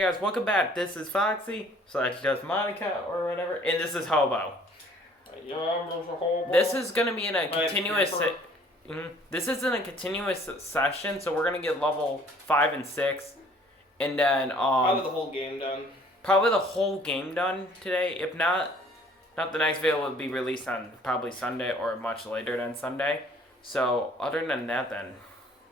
Hey guys, welcome back. This is Foxy, / does Monica or whatever, and this is Hobo. This is gonna be in a continuous. This isn't a continuous session, so we're gonna get level 5 and 6, and then probably the whole game done. Probably the whole game done today. If not the next video will be released on probably Sunday or much later than Sunday. So other than that, then.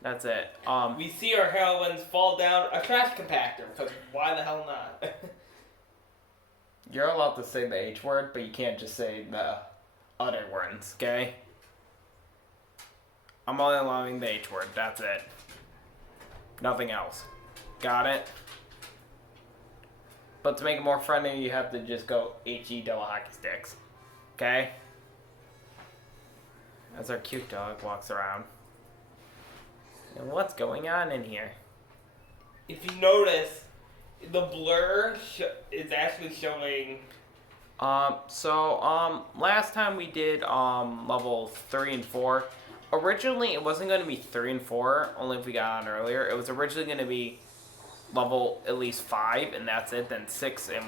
That's it. We see our heroines fall down a trash compactor, because why the hell not? You're allowed to say the H word, but you can't just say the other words, okay? I'm only allowing the H word, that's it. Nothing else. Got it? But to make it more friendly, you have to just go HE double hockey sticks. Okay? As our cute dog walks around. And what's going on in here? If you notice, the blur is actually showing. Last time we did level 3 and 4. Originally, it wasn't going to be 3 and 4, only if we got on earlier. It was originally going to be level at least 5, and that's it. Then 6 and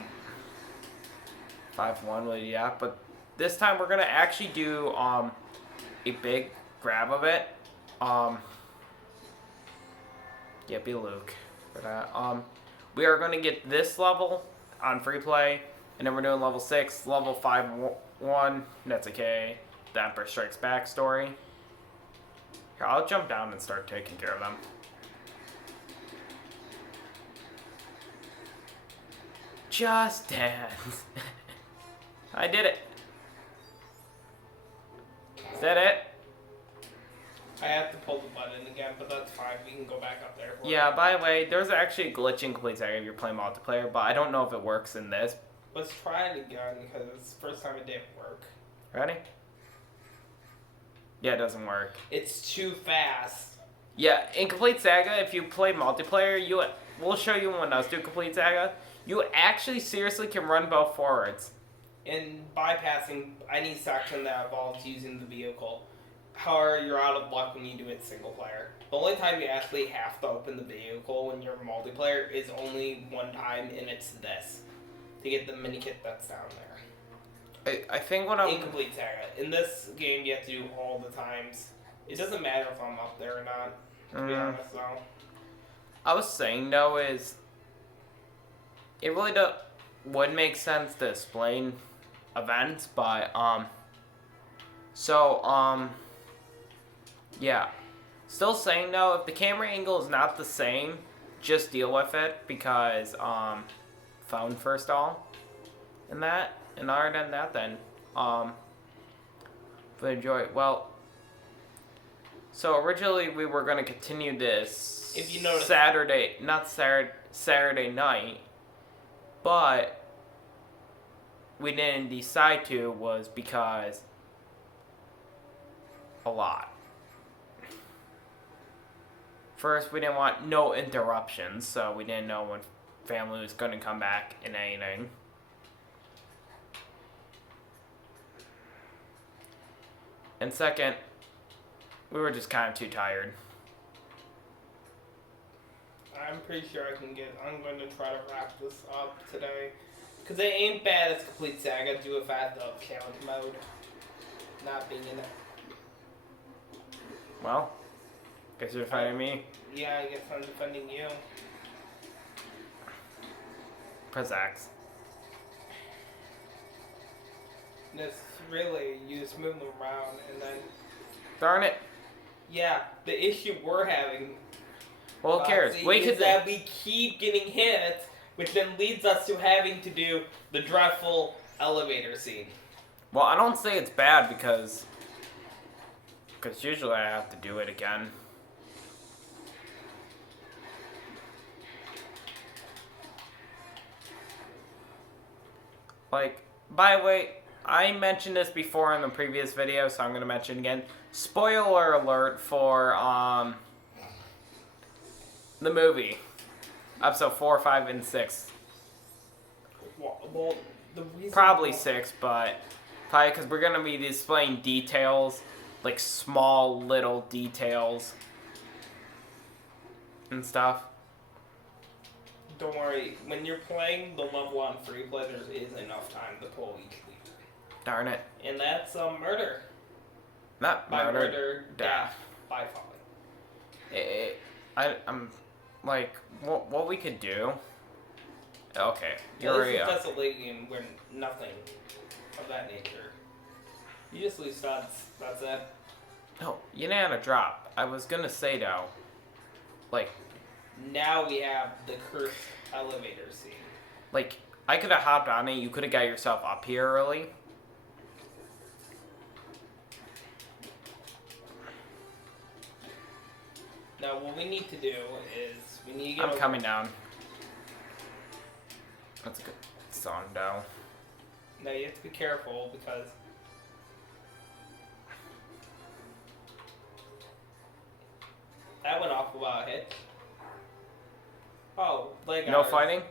5 1, yeah. But this time we're going to actually do a big grab of it. Be Luke for that. We are going to get this level on free play, and then we're doing level 6, level 5 1. That's okay. The Emperor Strikes Back story. Here, I'll jump down and start taking care of them. Just dance. I did it. Is that it? I have to pull the button again, but that's fine. We can go back up there. Yeah, by the way, there's actually a glitch in Complete Saga if you're playing multiplayer, but I don't know if it works in this. Let's try it again, because it's the first time it didn't work. Ready? Yeah, it doesn't work. It's too fast. Yeah, in Complete Saga, if you play multiplayer, we'll show you when us do Complete Saga, you actually seriously can run both forwards. In bypassing any section that involves using the vehicle. However, you're out of luck when you do it single player. The only time you actually have to open the vehicle when you're multiplayer is only one time, and it's this. To get the mini kit that's down there. I think when I'm... In Complete Saga. In this game, you have to do all the times. It doesn't matter if I'm up there or not, to be honest, though. I was saying, though, is... It really would make sense to explain events, but, yeah. Still saying, though, if the camera angle is not the same, just deal with it, because, phone first all, and that, and other than that, then, but enjoy it. Well, so originally we were going to continue this if you notice, Saturday night, but we didn't decide to was because a lot. First, we didn't want no interruptions, so we didn't know when family was going to come back and anything. And second, we were just kind of too tired. I'm pretty sure I'm going to try to wrap this up today. Because it ain't bad as Complete Saga, do if I had the challenge mode not being in it. Well, guess you're defending me. Yeah, I guess I'm defending you. Press X. This really, you just move them around and then... Darn it. Yeah, the issue we're having... Well, who cares? Is that we keep getting hit, which then leads us to having to do the dreadful elevator scene. Well, I don't say it's bad because usually I have to do it again. Like, by the way, I mentioned this before in the previous video, so I'm going to mention it again. Spoiler alert for, the movie. Episode 4, 5, and 6. Well, the reason... Probably 6, but probably because we're going to be displaying details, like small little details and stuff. don't worry. When you're playing the level on free play, there is enough time to pull each lever. Darn it. And that's murder. Not By murder. murder, death. By falling. I'm like, what we could do? Okay, At least that's a late game where nothing of that nature. You just lose studs. That's it. No, you didn't have a drop. I was gonna say though, like, Now we have the cursed elevator scene. like I could have hopped on it. You could have got yourself up here early. Now what we need to do is we need to get I'm coming down. That's a good song though. Now you have to be careful because that went off without a hit. Oh, leg No hours. fighting?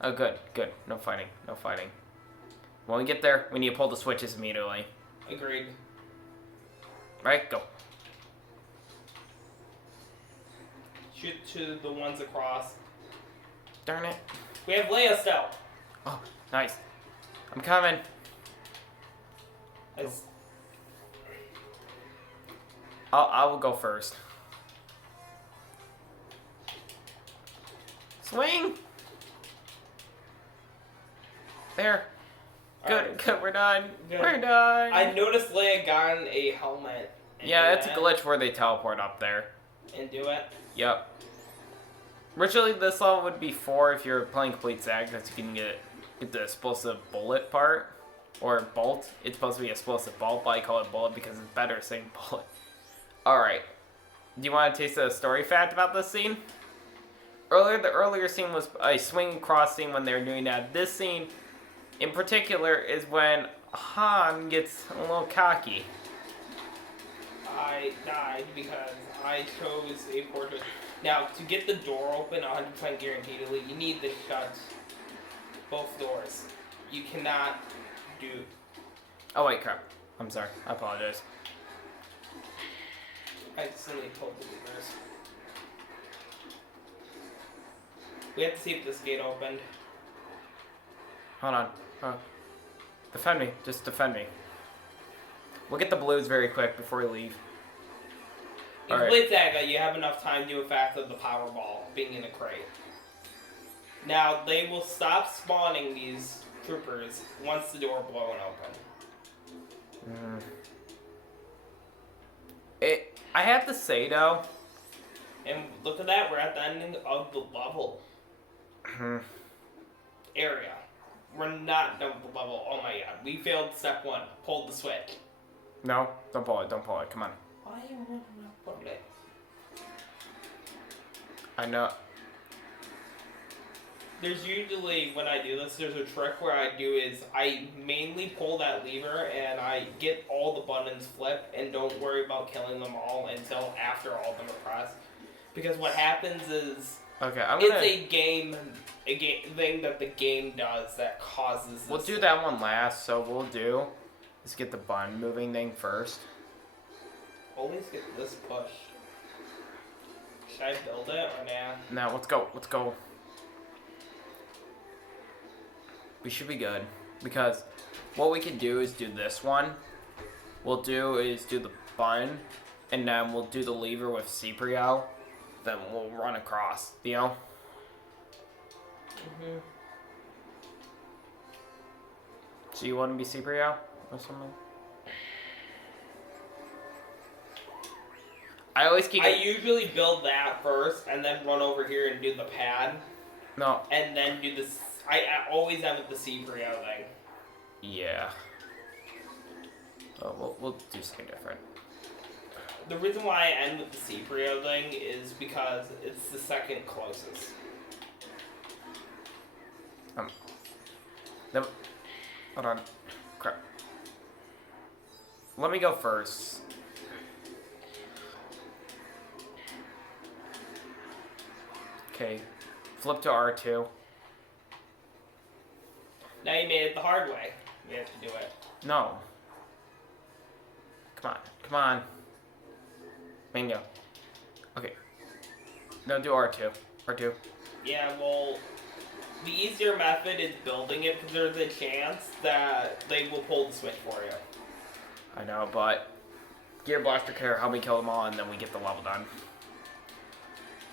Oh, good, good. No fighting, no fighting. When we get there, we need to pull the switches immediately. Agreed. Right, go. Shoot to the ones across. Darn it. We have Leia still. Oh, nice. I'm coming. It's, I will go first. Swing! There. Good, Alright. good, we're done. Good. We're done. I noticed Leia got a helmet. and Yeah, do it's a that glitch where they teleport up there. And do it. Yep. Originally, this level would be 4 if you're playing Complete Saga, because you can get the explosive bullet part. Or bolt. It's supposed to be explosive bolt, but I call it bullet because it's better saying bullet. Alright. Do you want to taste a story fact about this scene? The earlier scene was a swing across scene when they were doing that. This scene, in particular, is when Han gets a little cocky. I died because I chose a portrait. Now, to get the door open 100% guaranteedly, you need to shut both doors. You cannot do... Oh wait, crap. I'm sorry. I apologize. I accidentally pulled the levers. We have to see if this gate opened. Hold on. Defend me. Just defend me. We'll get the blues very quick before we leave. In Alright. Complete Saga, you have enough time to do a fact of the Powerball being in a crate. Now, they will stop spawning these troopers once the door blown open. I have to say though. And look at that, we're at the ending of the level. Area. We're not done with the level. Oh my god. We failed step 1. Pulled the switch. No, don't pull it. Don't pull it. Come on. Why am I not pulling it? I know. There's usually, when I do this, there's a trick where I do is I mainly pull that lever and I get all the buttons flipped and don't worry about killing them all until after all of them are pressed. Because what happens is Okay, I'm gonna. it's a game thing that the game does that causes this. We'll do that one last. So we'll do is get the button moving thing first. Always get this push. Should I build it or nah? Now let's go. Let's go. We should be good because what we can do is do this one. We'll do is do the button, and then we'll do the lever with Cyprio. Then we'll run across. Deal. So you want to be Cyprio or something? I always keep. I usually build that first and then run over here and do the pad. No. And then do this. I always have it the Cyprio thing. Yeah. Oh, we'll do something different. The reason why I end with the Cyprio thing is because it's the second closest. No, hold on. Crap. Let me go first. Okay. Flip to R2. Now you made it the hard way. We have to do it. No. Come on. Come on. Bingo. Okay. No, do R2. R2. Yeah, well, the easier method is building it because there's a chance that they will pull the switch for you. I know, but Gear Blaster care, help me kill them all, and then we get the level done.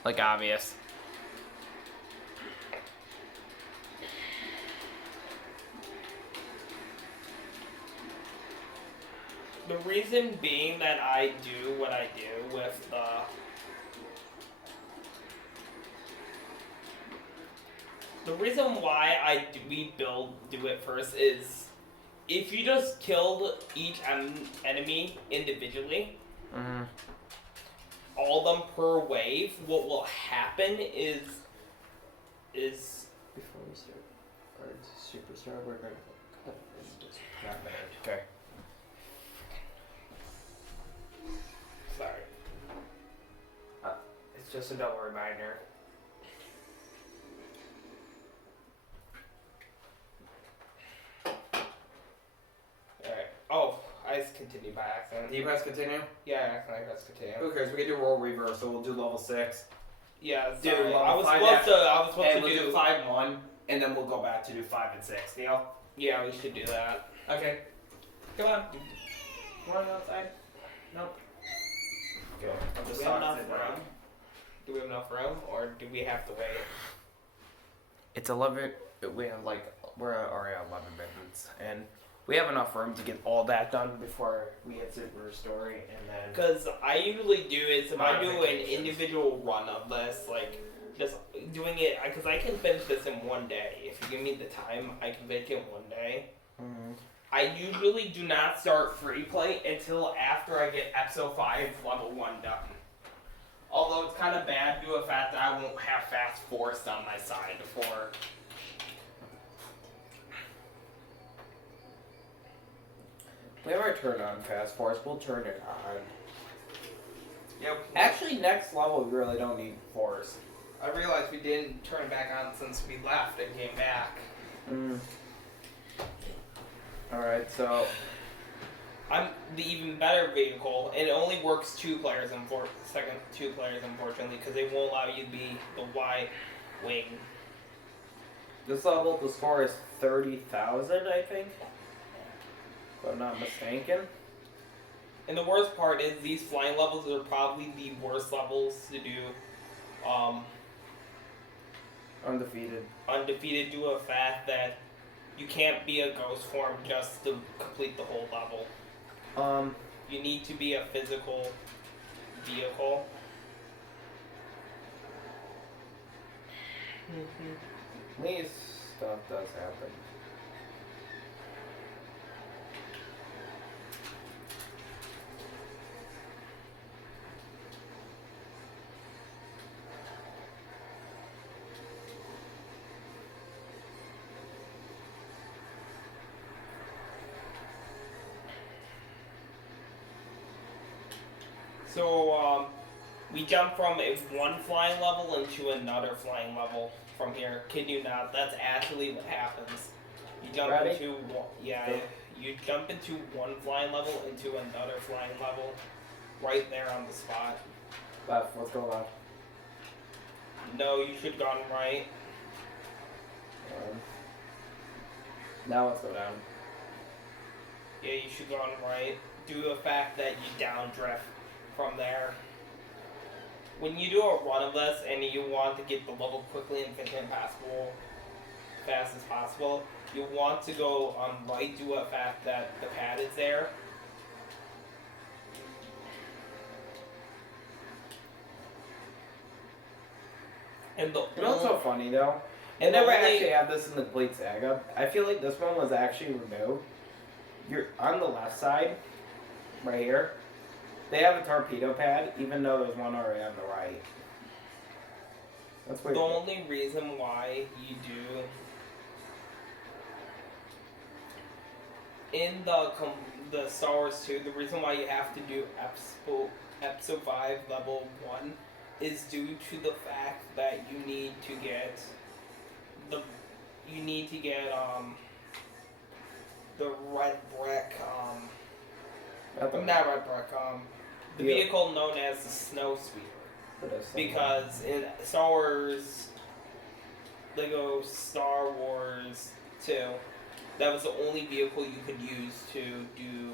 Like, obvious. The reason being that I do what I do with the reason why we do it first is if you just killed each enemy individually, all of them per wave, what will happen is Before we start our superstar, we're going to cut and just grab it. Okay. sorry. It's just a double reminder. Alright. Oh, I just continued by accident. Do you press continue? Yeah, I accidentally pressed continue. Who cares? We can do roll reversal. We'll do level 6. Yeah, Do sorry. level I was 5 supposed and to we'll do. do 5-1, and then we'll go back to do 5 and 6. Deal? Yeah, we should do that. Okay. Come on. Come on outside. Nope. Okay. I'll Do just we have talk enough to room? Do we have enough room, or do we have to wait? It's 11. We have we're already at 11 minutes, and we have enough room to get all that done before we hit Super Story, and then. Because I usually do is if I do an Modifications. individual run of this, like just doing it, because I can finish this in one day. If you give me the time, I can finish it in one day. I usually do not start free play until after I get episode 5 level 1 done. Although it's kind of bad due to the fact that I won't have fast force on my side before. We have our turn on Fast Force. We'll turn it on. Yeah. Actually, next level we really don't need Force. I realized we didn't turn it back on since we left and came back. Alright, so. I'm the even better vehicle, and it only works 2 players, second 2 players, unfortunately, because they won't allow you to be the Y wing. This level, the score is 30,000, I think. If I'm not mistaken. And the worst part is these flying levels are probably the worst levels to do Undefeated. undefeated due to the fact that you can't be a ghost form just to complete the whole level. You need to be a physical vehicle. These stuff does happen. So, we jump from one flying level into another flying level from here. Kid you not, that's actually what happens. You jump Ready? into you jump into one flying level into another flying level, right there on the spot. Left, let's go left. No, you should have gone right. Now let's go down. Yeah, you should have gone right. Due to the fact that you down drift from there. When you do a run of this and you want to get the level quickly and finish it fast as possible, you want to go on right due to the fact that the pad is there. And the You know what's so funny though? I And never the only- actually have this in the Complete Saga. I feel like this one was actually removed. You're on the left side, right here. They have a torpedo pad, even though there's one already on the right. That's weird. The only reason why you do in the Star Wars 2, the reason why you have to do episode 5 level 1 is due to the fact that you need to get the red brick not red brick the Yeah. vehicle known as the snow sweeper. But that's so Because in Star Wars Lego Star Wars 2, that was the only vehicle you could use to do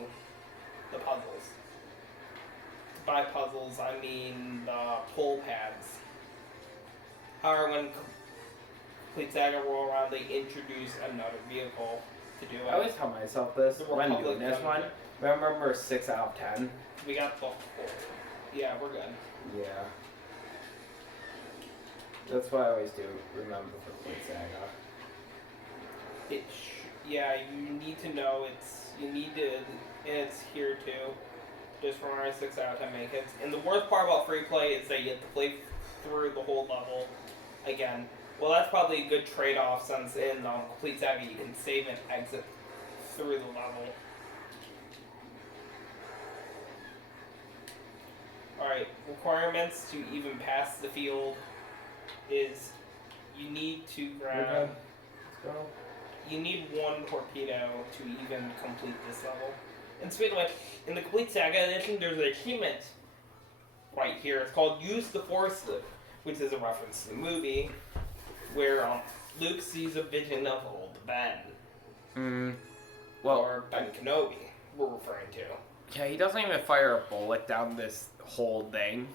the puzzles. By puzzles, I mean the pull pads. However, when Complete Saga roll around, they introduce another vehicle to do it. I always tell myself this The when Republic doing this Gun. one. Remember 6 out of 10? We got the whole. Yeah, we're good. Yeah. That's what I always do. Remember for Complete Saga. Yeah, you need to know and it's here too. Just from our 6 out of 10 make it. And the worst part about free play is that you have to play through the whole level again. Well, that's probably a good trade-off since in Complete Saga you can save and exit through the level. Alright, requirements to even pass the field is you need to grab... Let's go. You need 1 torpedo to even complete this level. And speaking of which, in the Complete Saga edition, there's an achievement right here. It's called Use the Force, which is a reference to the movie, where Luke sees a vision of old Ben. Well, Or Ben Kenobi, we're referring to. yeah, he doesn't even fire a bullet down this whole thing.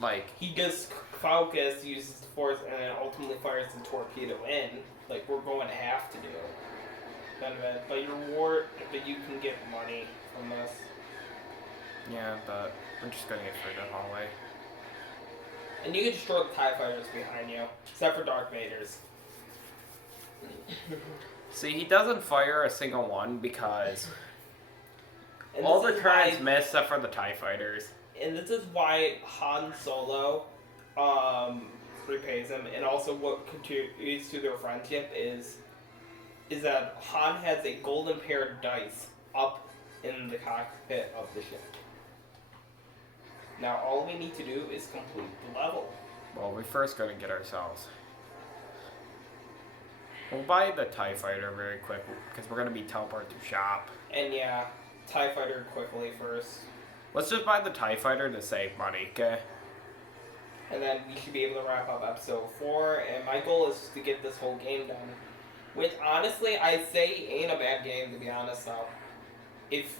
Like, He just focus, uses the Force, and then ultimately fires the torpedo in, like we're going to have to do. But you can get money from this. yeah, but we're just gonna get through the hallway. And you can destroy the TIE fighters behind you, except for Darth Vader's. See, he doesn't fire a single one because And all this the is turrets why- miss except for the TIE fighters. And this is why Han Solo repays him, and also what contributes to their friendship is that Han has a golden pair of dice up in the cockpit of the ship. Now all we need to do is complete the level. Well, we're first gonna get ourselves. We'll buy the TIE fighter very quick because we're gonna be teleported to shop. And yeah, TIE fighter quickly first. Let's just buy the TIE fighter to save money, okay? And then we should be able to wrap up episode 4, and my goal is to get this whole game done. Which, honestly, I say ain't a bad game, to be honest, though. If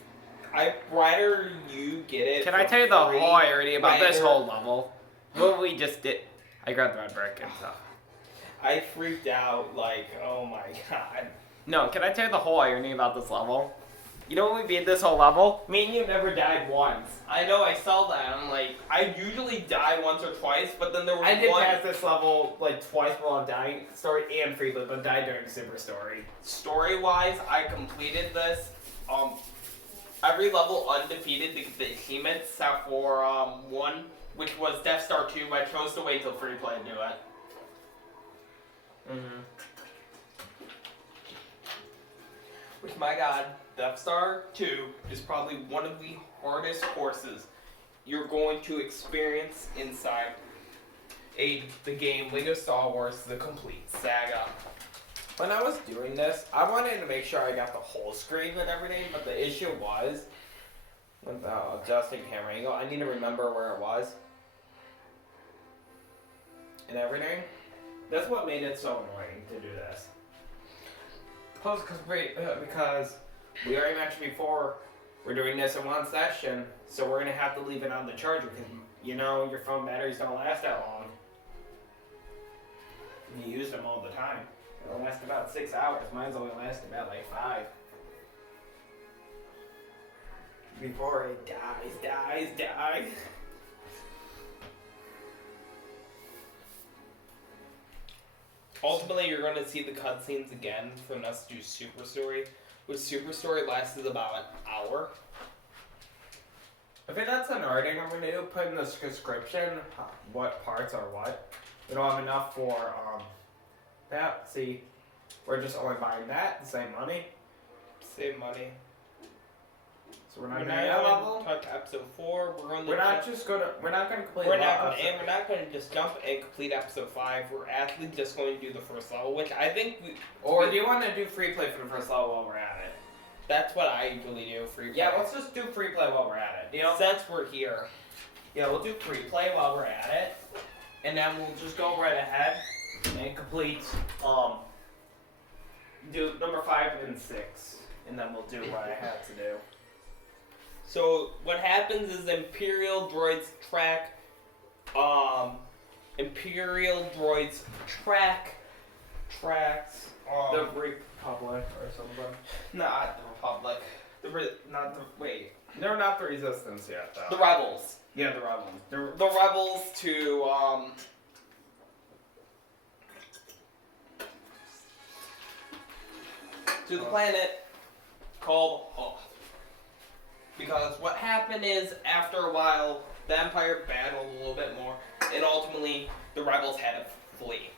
I'd rather you get it. Can I for tell you the free whole irony about this rather- whole level? What we just did. I grabbed the red brick and stuff. I freaked out, like, oh my god. No, can I tell you the whole irony about this level? You know when we beat this whole level? Me and you never died once. I know, I saw that. I'm like, I usually die once or twice, but then there was I did one. pass this level like twice while dying. Story and free loop, but died during Super Story. Story-wise, I completed this. Every level undefeated the achievements except for one, which was Death Star 2, but I chose to wait till free play to do it. Which, my god, Death Star 2 is probably one of the hardest courses you're going to experience inside the game Lego Star Wars The Complete Saga. When I was doing this, I wanted to make sure I got the whole screen and everything, but the issue was with adjusting camera angle, I need to remember where it was and everything. That's what made it so annoying to do this. Plus, because we already mentioned before, we're doing this in one session, so we're gonna have to leave it on the charger because you know your phone batteries don't last that long. You use them all the time. It'll last about 6 hours. Mine's only lasted about like 5. Before it dies. Ultimately, you're going to see the cutscenes again from us to do Super Story, which Super Story lasts about an hour. Okay, that's another thing I'm gonna do. Put in the description what parts are what. We don't have enough for that. See, we're just only buying that to save money. Save money. So we're not We're doing not that going level. to touch episode 4. We're going to We're not gonna complete. We're a not lot going and we're not going to just jump and complete episode 5. We're actually just going to do the first level, which I think Or do you want to do free play for the first level while we're at it? that's what I usually do. Free play. Yeah, let's just do free play while we're at it. You know? Since we're here. Yeah, we'll do free play while we're at it, and then we'll just go right ahead and complete do number 5 and 6, and then we'll do what I had to do. So what happens is Imperial droids tracks The Republic or something. not the Republic. They're not the Resistance yet, though. The Rebels. Yeah, the Rebels. The Rebels to the planet called Hoth. Because what happened is, after a while, the Empire battled a little bit more, and ultimately the Rebels had to flee.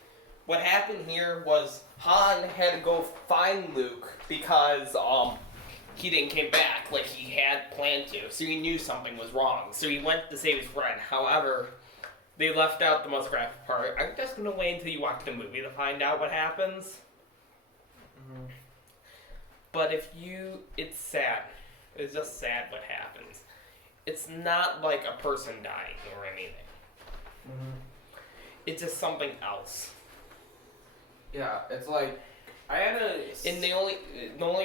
What happened here was Han had to go find Luke because he didn't come back like he had planned to, so he knew something was wrong. So he went to save his friend. However, they left out the most graphic part. I'm just gonna wait until you watch the movie to find out what happens. Mm-hmm. But it's sad. It's just sad what happens. It's not like a person dying or anything. Mm-hmm. It's just something else. Yeah, it's like I had a. And the only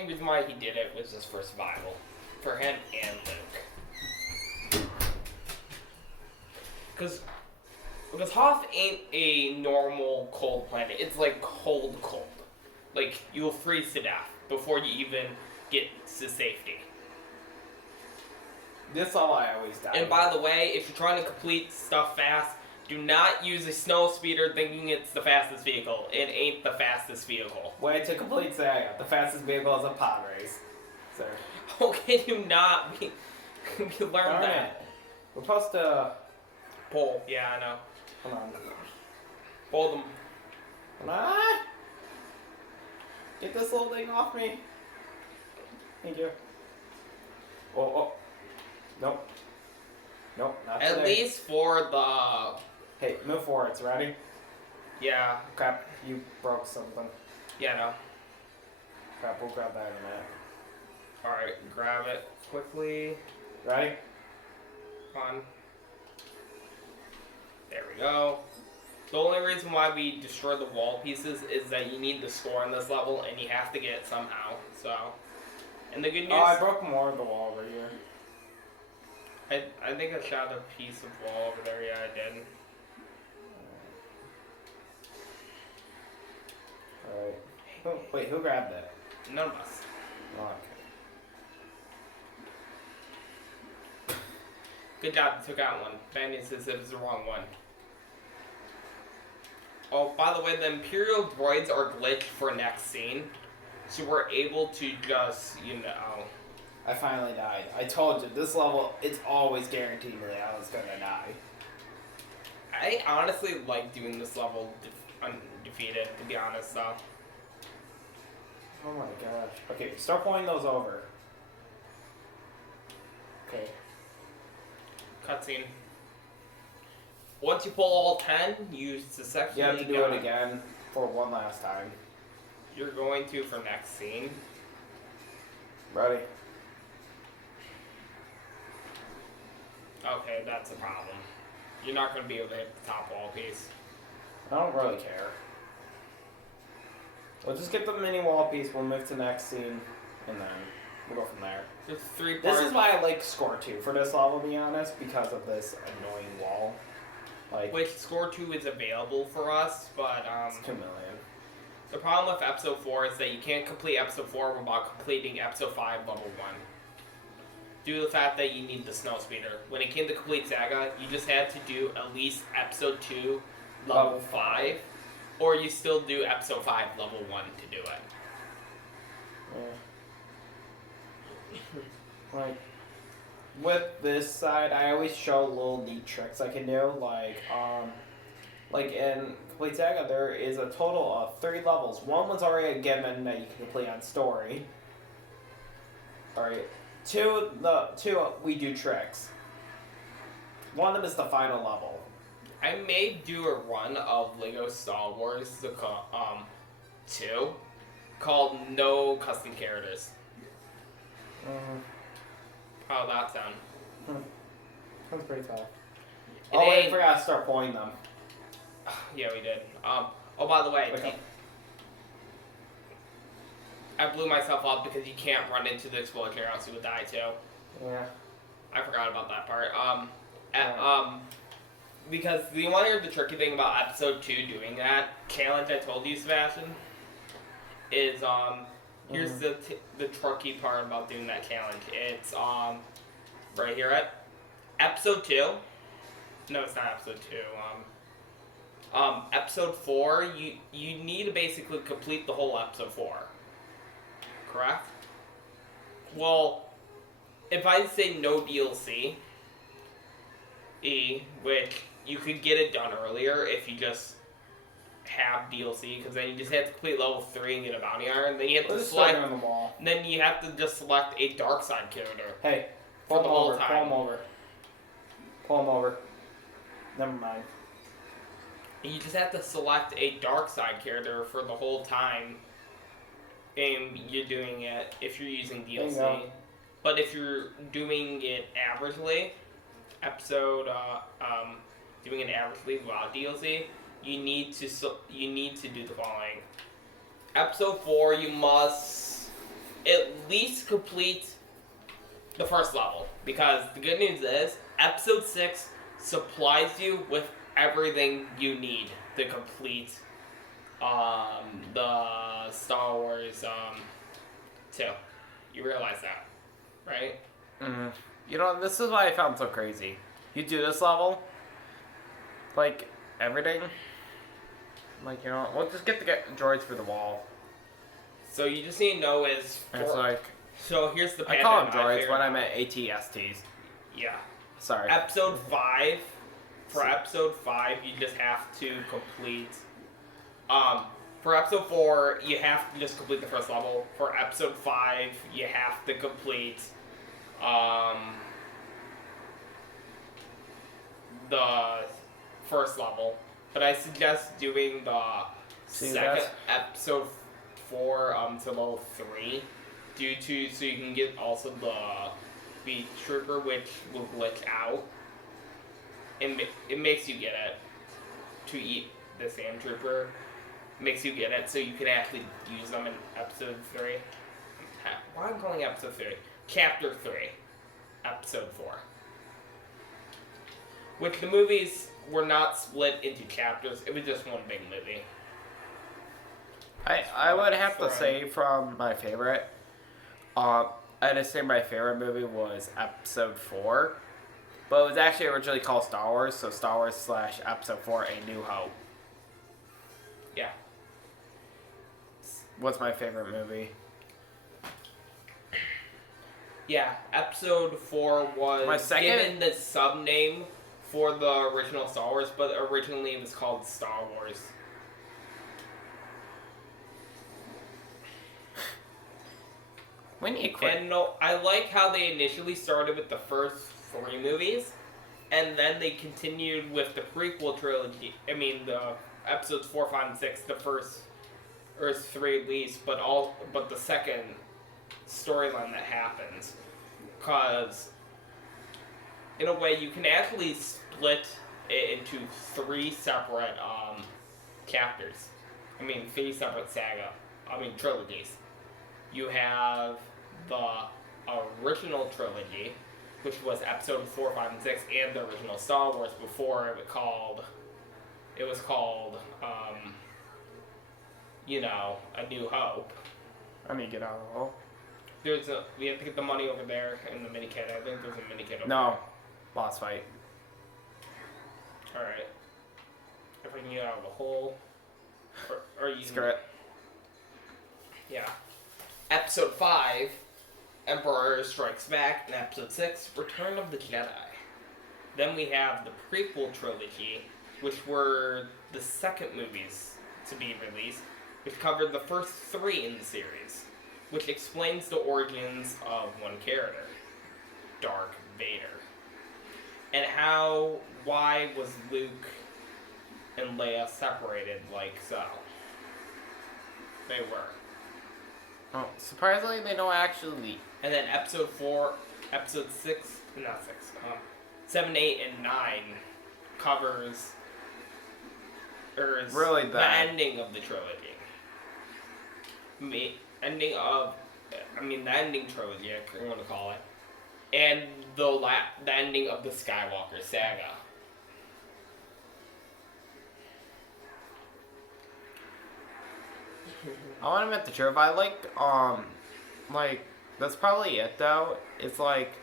reason why he did it was just for survival, for him and Luke. Because Hoth ain't a normal cold planet. It's like cold. Like you'll freeze to death before you even get to safety. That's all I always die. And by the way, if you're trying to complete stuff fast, do not use a snow speeder thinking it's the fastest vehicle. It ain't the fastest vehicle. Way to complete Saga. The fastest vehicle is a pod race. Sir. Okay, do not. We learned Darn that. it. We're supposed to. Pull. Yeah, I know. Hold on. Pull them. Hold on. Get this little thing off me. Thank you. Oh. Nope. Nope, not At today. least for the... Hey, move forwards. Ready? Yeah. Crap, you broke something. Yeah, no. Crap, we'll grab that in a minute. Alright, grab it quickly. Ready? On. There we go. The only reason why we destroy the wall pieces is that you need the score on this level, and you have to get it somehow, so... And the good news... Oh, I broke more of the wall over here. I think I shot a piece of wall over there. Yeah, I did. Alright. Wait, who grabbed that? None of us. Oh, okay. Good job, you took out one. Bad news is it was the wrong one. Oh, by the way, the Imperial droids are glitched for next scene. So we're able to just, I finally died. I told you, this level, it's always guaranteed that I was gonna die. I honestly like doing this level undefeated, to be honest, though. Oh my gosh. Okay, start pulling those over. Okay. Cutscene. Once you pull all 10, you successfully You have to do got it again for one last time. You're going to for next scene. Ready? Okay, that's a problem. You're not going to be able to hit the top wall piece. I don't really care. We'll just get the mini wall piece, we'll move to the next scene, and then we'll go from there. There's 3 parts. This is why I like Score 2 for this level, to be honest, because of this annoying wall. Like, Which Score 2 is available for us, but it's 2 million. the problem with Episode 4 is that you can't complete Episode 4 without completing Episode 5 Level 1. Due to the fact that you need the snow speeder. When it came to complete Saga, you just had to do at least Episode 2 Level 5, or you still do Episode 5 Level 1 to do it. Yeah. Like, with this side, I always show little neat tricks I can do. Like in Complete Saga, there is a total of 3 levels. One was already a given that you can complete on story. Alright. Two, we do tricks. One of them is the final level. I may do a run of Lego Star Wars 2 called No Custom Characters. How that sound? Sounds pretty tough. It Oh, I ain't- forgot to start pulling them. Yeah, we did. Oh, by the way, Okay. I blew myself up because you can't run into the explosion or else you would die too. Yeah. I forgot about that part. Because you want to hear the tricky thing about episode 2 doing that challenge I told you, Sebastian, is here's the tricky part about doing that challenge. It's right here at episode 2. No, it's not episode 2. Episode 4. You need to basically complete the whole episode 4. Correct? Well, if I say no DLC, which you could get it done earlier if you just have DLC, because then you just have to complete level 3 and get a bounty iron. Then you have to select. On the wall. Then you have to just select a dark side character. Hey, For pull the him whole over. time. Pull him over. Pull him over. Never mind. And you just have to select a dark side character for the whole time. And you're doing it if you're using There you DLC. go. But if you're doing it averagely, doing it averagely without DLC, you need to do the following. Episode 4, you must at least complete the first level, because the good news is episode 6 supplies you with everything you need to complete the Star Wars 2. You realize that, right? Mm-hmm. You know, this is why I found so crazy. You do this level, like, everything. Like, you know, we'll just get the droids for the wall. So you just need to know is It's like, so here's the I pattern call them I droids figured when I out. meant ATSTs. Yeah. Sorry. Episode 5. For episode 5, you just have to complete. For episode 4, you have to just complete the first level. For episode 5, you have to complete the first level. But I suggest doing the See, second that's- episode 4 to level 3, so you can get also the Beat Trooper, which will glitch out. It makes you get it to eat the Sand Trooper. Makes you get it so you can actually use them in episode 3. Why am I calling it episode 3? Chapter 3, episode 4. Which the movies were not split into chapters. It was just one big movie. I would have to say from my favorite, I'd say my favorite movie was episode 4. But it was actually originally called Star Wars, so Star Wars / episode 4, A New Hope. Yeah. What's my favorite movie? Yeah, episode 4 was My second- given the sub-name for the original Star Wars, but originally it was called Star Wars. We need to quit. And no, I like how they initially started with the first 3 movies, and then they continued with the prequel trilogy. I mean, the episodes 4, 5, and 6, the first or 3 at least, but the second storyline that happens, because in a way you can actually split it into 3 separate chapters. I mean, 3 separate trilogies. You have the original trilogy, which was episode 4, 5, and 6, and the original Star Wars before it was called, A New Hope. I need to get out of the hole. We have to get the money over there in the mini kit. I think there's a mini kit over No. Boss fight. there. Alright. If I can get out of the hole. Or you Screw it. Yeah. Episode 5, Emperor Strikes Back, and Episode 6, Return of the Jedi. Then we have the prequel trilogy, which were the second movies to be released, which covered the first 3 in the series, which explains the origins of one character, Darth Vader. And why was Luke and Leia separated like so? They were. Oh, surprisingly, they don't actually. And then episode 7, 8, and 9 covers Really the bad. ending of the trilogy. The ending trilogy, I want to call it, and the ending of the Skywalker Saga. I want to admit the truth. I like, that's probably it though. It's like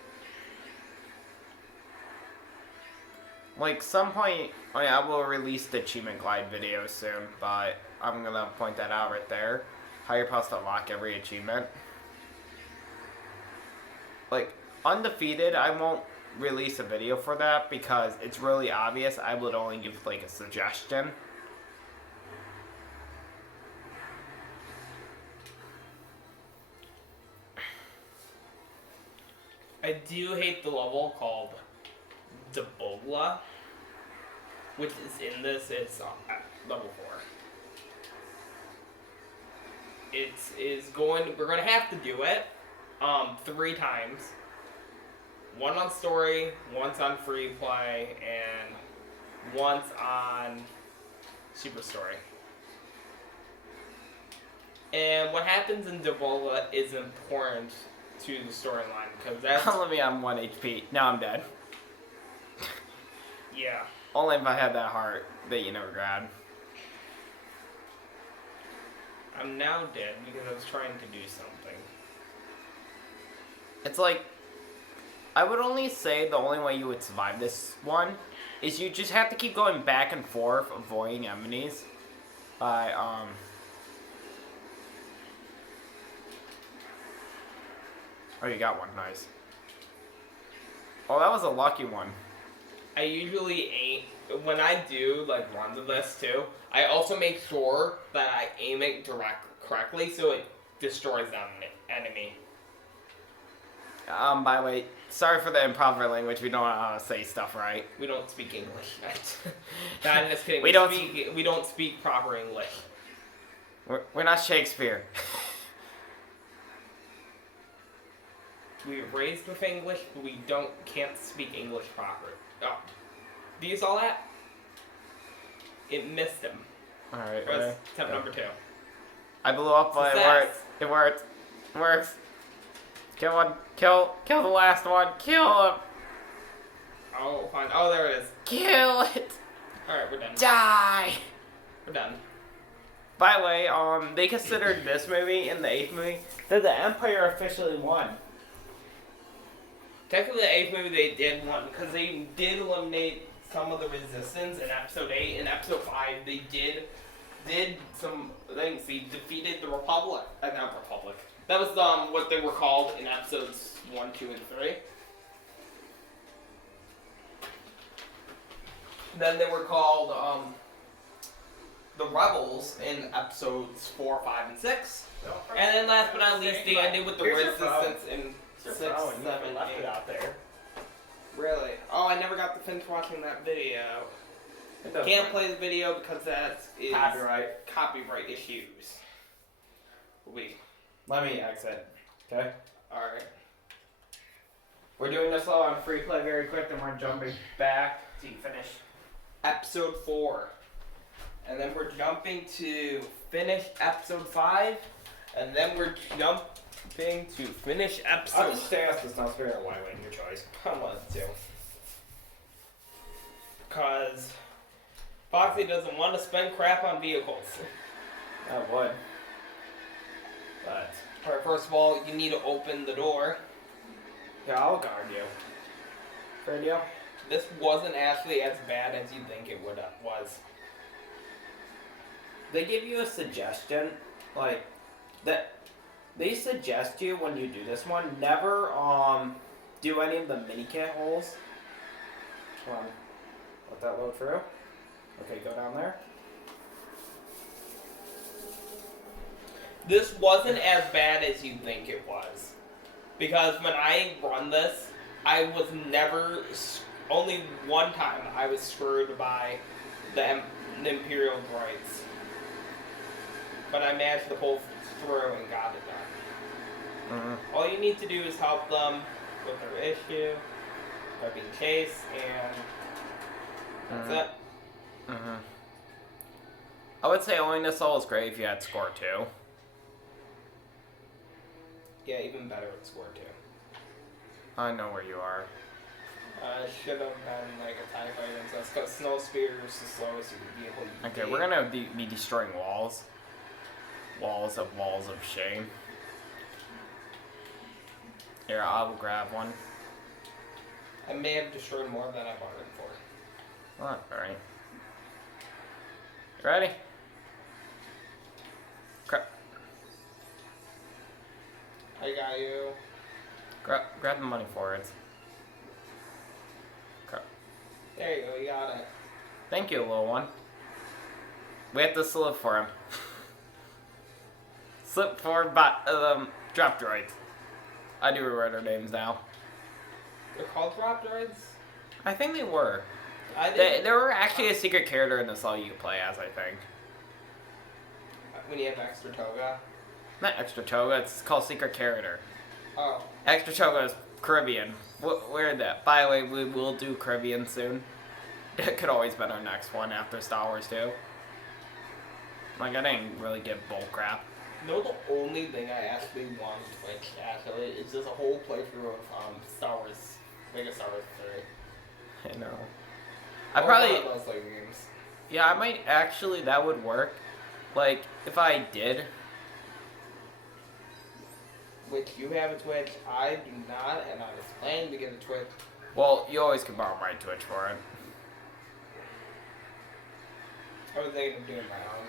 some point, I will release the Achievement Glide video soon, but I'm gonna point that out right there. How you're supposed to unlock every achievement. Like, Undefeated, I won't release a video for that because it's really obvious. I would only give like a suggestion. I do hate the level called Debola, which is in this. It's at level 4. We're going to have to do it 3 times. One on story, once on free play, and once on super story. And what happens in Debola is important to the storyline because that's Let me on 1 HP. Now I'm dead. yeah. Only if I had that heart that you never grabbed. I'm now dead because I was trying to do something. It's like, I would only say the only way you would survive this one is you just have to keep going back and forth, avoiding enemies. By, Oh, you got one. Nice. Oh, that was a lucky one. I usually aim when I do like runs of this too. I also make sure that I aim it correctly so it destroys that enemy. By the way, sorry for the improper language. We don't say stuff right. We don't speak English. Not just kidding. We don't speak proper English. We're not Shakespeare. We were raised with English, but we can't speak English proper. Oh. Do you saw that? It missed him. Alright, Press step number 2. I blew up, but it worked. It worked. It works. Kill one. Kill the last one. Kill him. Oh, fine. Oh, there it is. Kill it. Alright, we're done. Die. We're done. By the way, they considered this movie and the 8th movie that the Empire officially won. Technically, the 8th movie they did one because they did eliminate some of the resistance in episode 8. In episode 5, they did some things. They defeated the Republic. Not Republic. That was what they were called in episodes 1, 2, and 3. Then they were called the Rebels in episodes 4, 5, and 6. And then last but not least, they ended with the Resistance in 6, 7, 8. out there. Really? Oh, I never got to finish watching that video. Can't play the video because that is copyright issues. Let me exit. Okay. Alright. We're doing this all on free play very quick, then we're jumping back to finish Episode 4. And then we're jumping to finish episode 5. And then we're jumping to finish episode... I'll just stay ask this now, spare why wait, your choice. I want to. Because Foxy doesn't want to spend crap on vehicles. I would. But... Alright, first of all, you need to open the door. yeah, I'll guard you. Fair deal? This wasn't actually as bad as you think it was. They give you a suggestion, like, that they suggest you when you do this one, never, do any of the mini kit holes. Hold on. Let that load through. Okay, go down there. This wasn't as bad as you think it was. Because when I run this, I was never... Only one time I was screwed by the Imperial droids. But I managed to pull through and got it done. Mm-hmm. All you need to do is help them with their issue, by being chased, and that's it. Mm-hmm. I would say owning this level is great if you had score 2. Yeah, even better with score 2. I know where you are. Should have been like a TIE fighter and stuff, because Snow Spear is the slowest vehicle you can Okay, take. we're gonna be destroying walls. Walls of shame. Here, I will grab one. I may have destroyed more than I bargained for. Alright. You ready? I got you. Grab the money for it. There you go, you got it. Thank you, little one. We have to slip for him. Slip for drop droids. I do remember their names now. They're called drop droids? I think they were. There were actually a secret character in this level you could play as, I think. When you have extra toga? Not extra toga, it's called secret character. Oh. Extra toga is Caribbean. Where that? By the way, we will do Caribbean soon. It could always been our next one after Star Wars 2. Like, I didn't really give bull crap. No, the only thing I actually want to Twitch, actually, is just a whole playthrough of Star Wars, like a Star Wars 3. I know. Or one of those like games. Yeah, I might actually, that would work. Like, if I did. Which you have a Twitch, I do not, and I was planning to get a Twitch. Well, you always can borrow my Twitch for it. I was thinking of doing my own.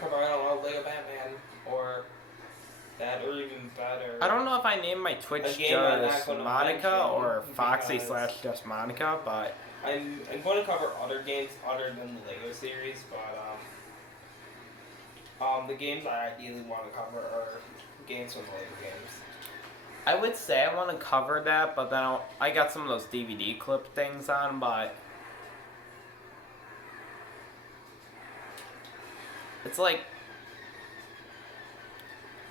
Cover, I don't know, Lego Batman, or that, or even better. I don't know if I named my Twitch A game I'm not just gonna Monica mention or Foxy because- / just Monica, but I'm going to cover other games other than the Lego series, but the games I ideally want to cover are games from the Lego games. I would say I want to cover that, but then I got some of those DVD clip things on, but it's like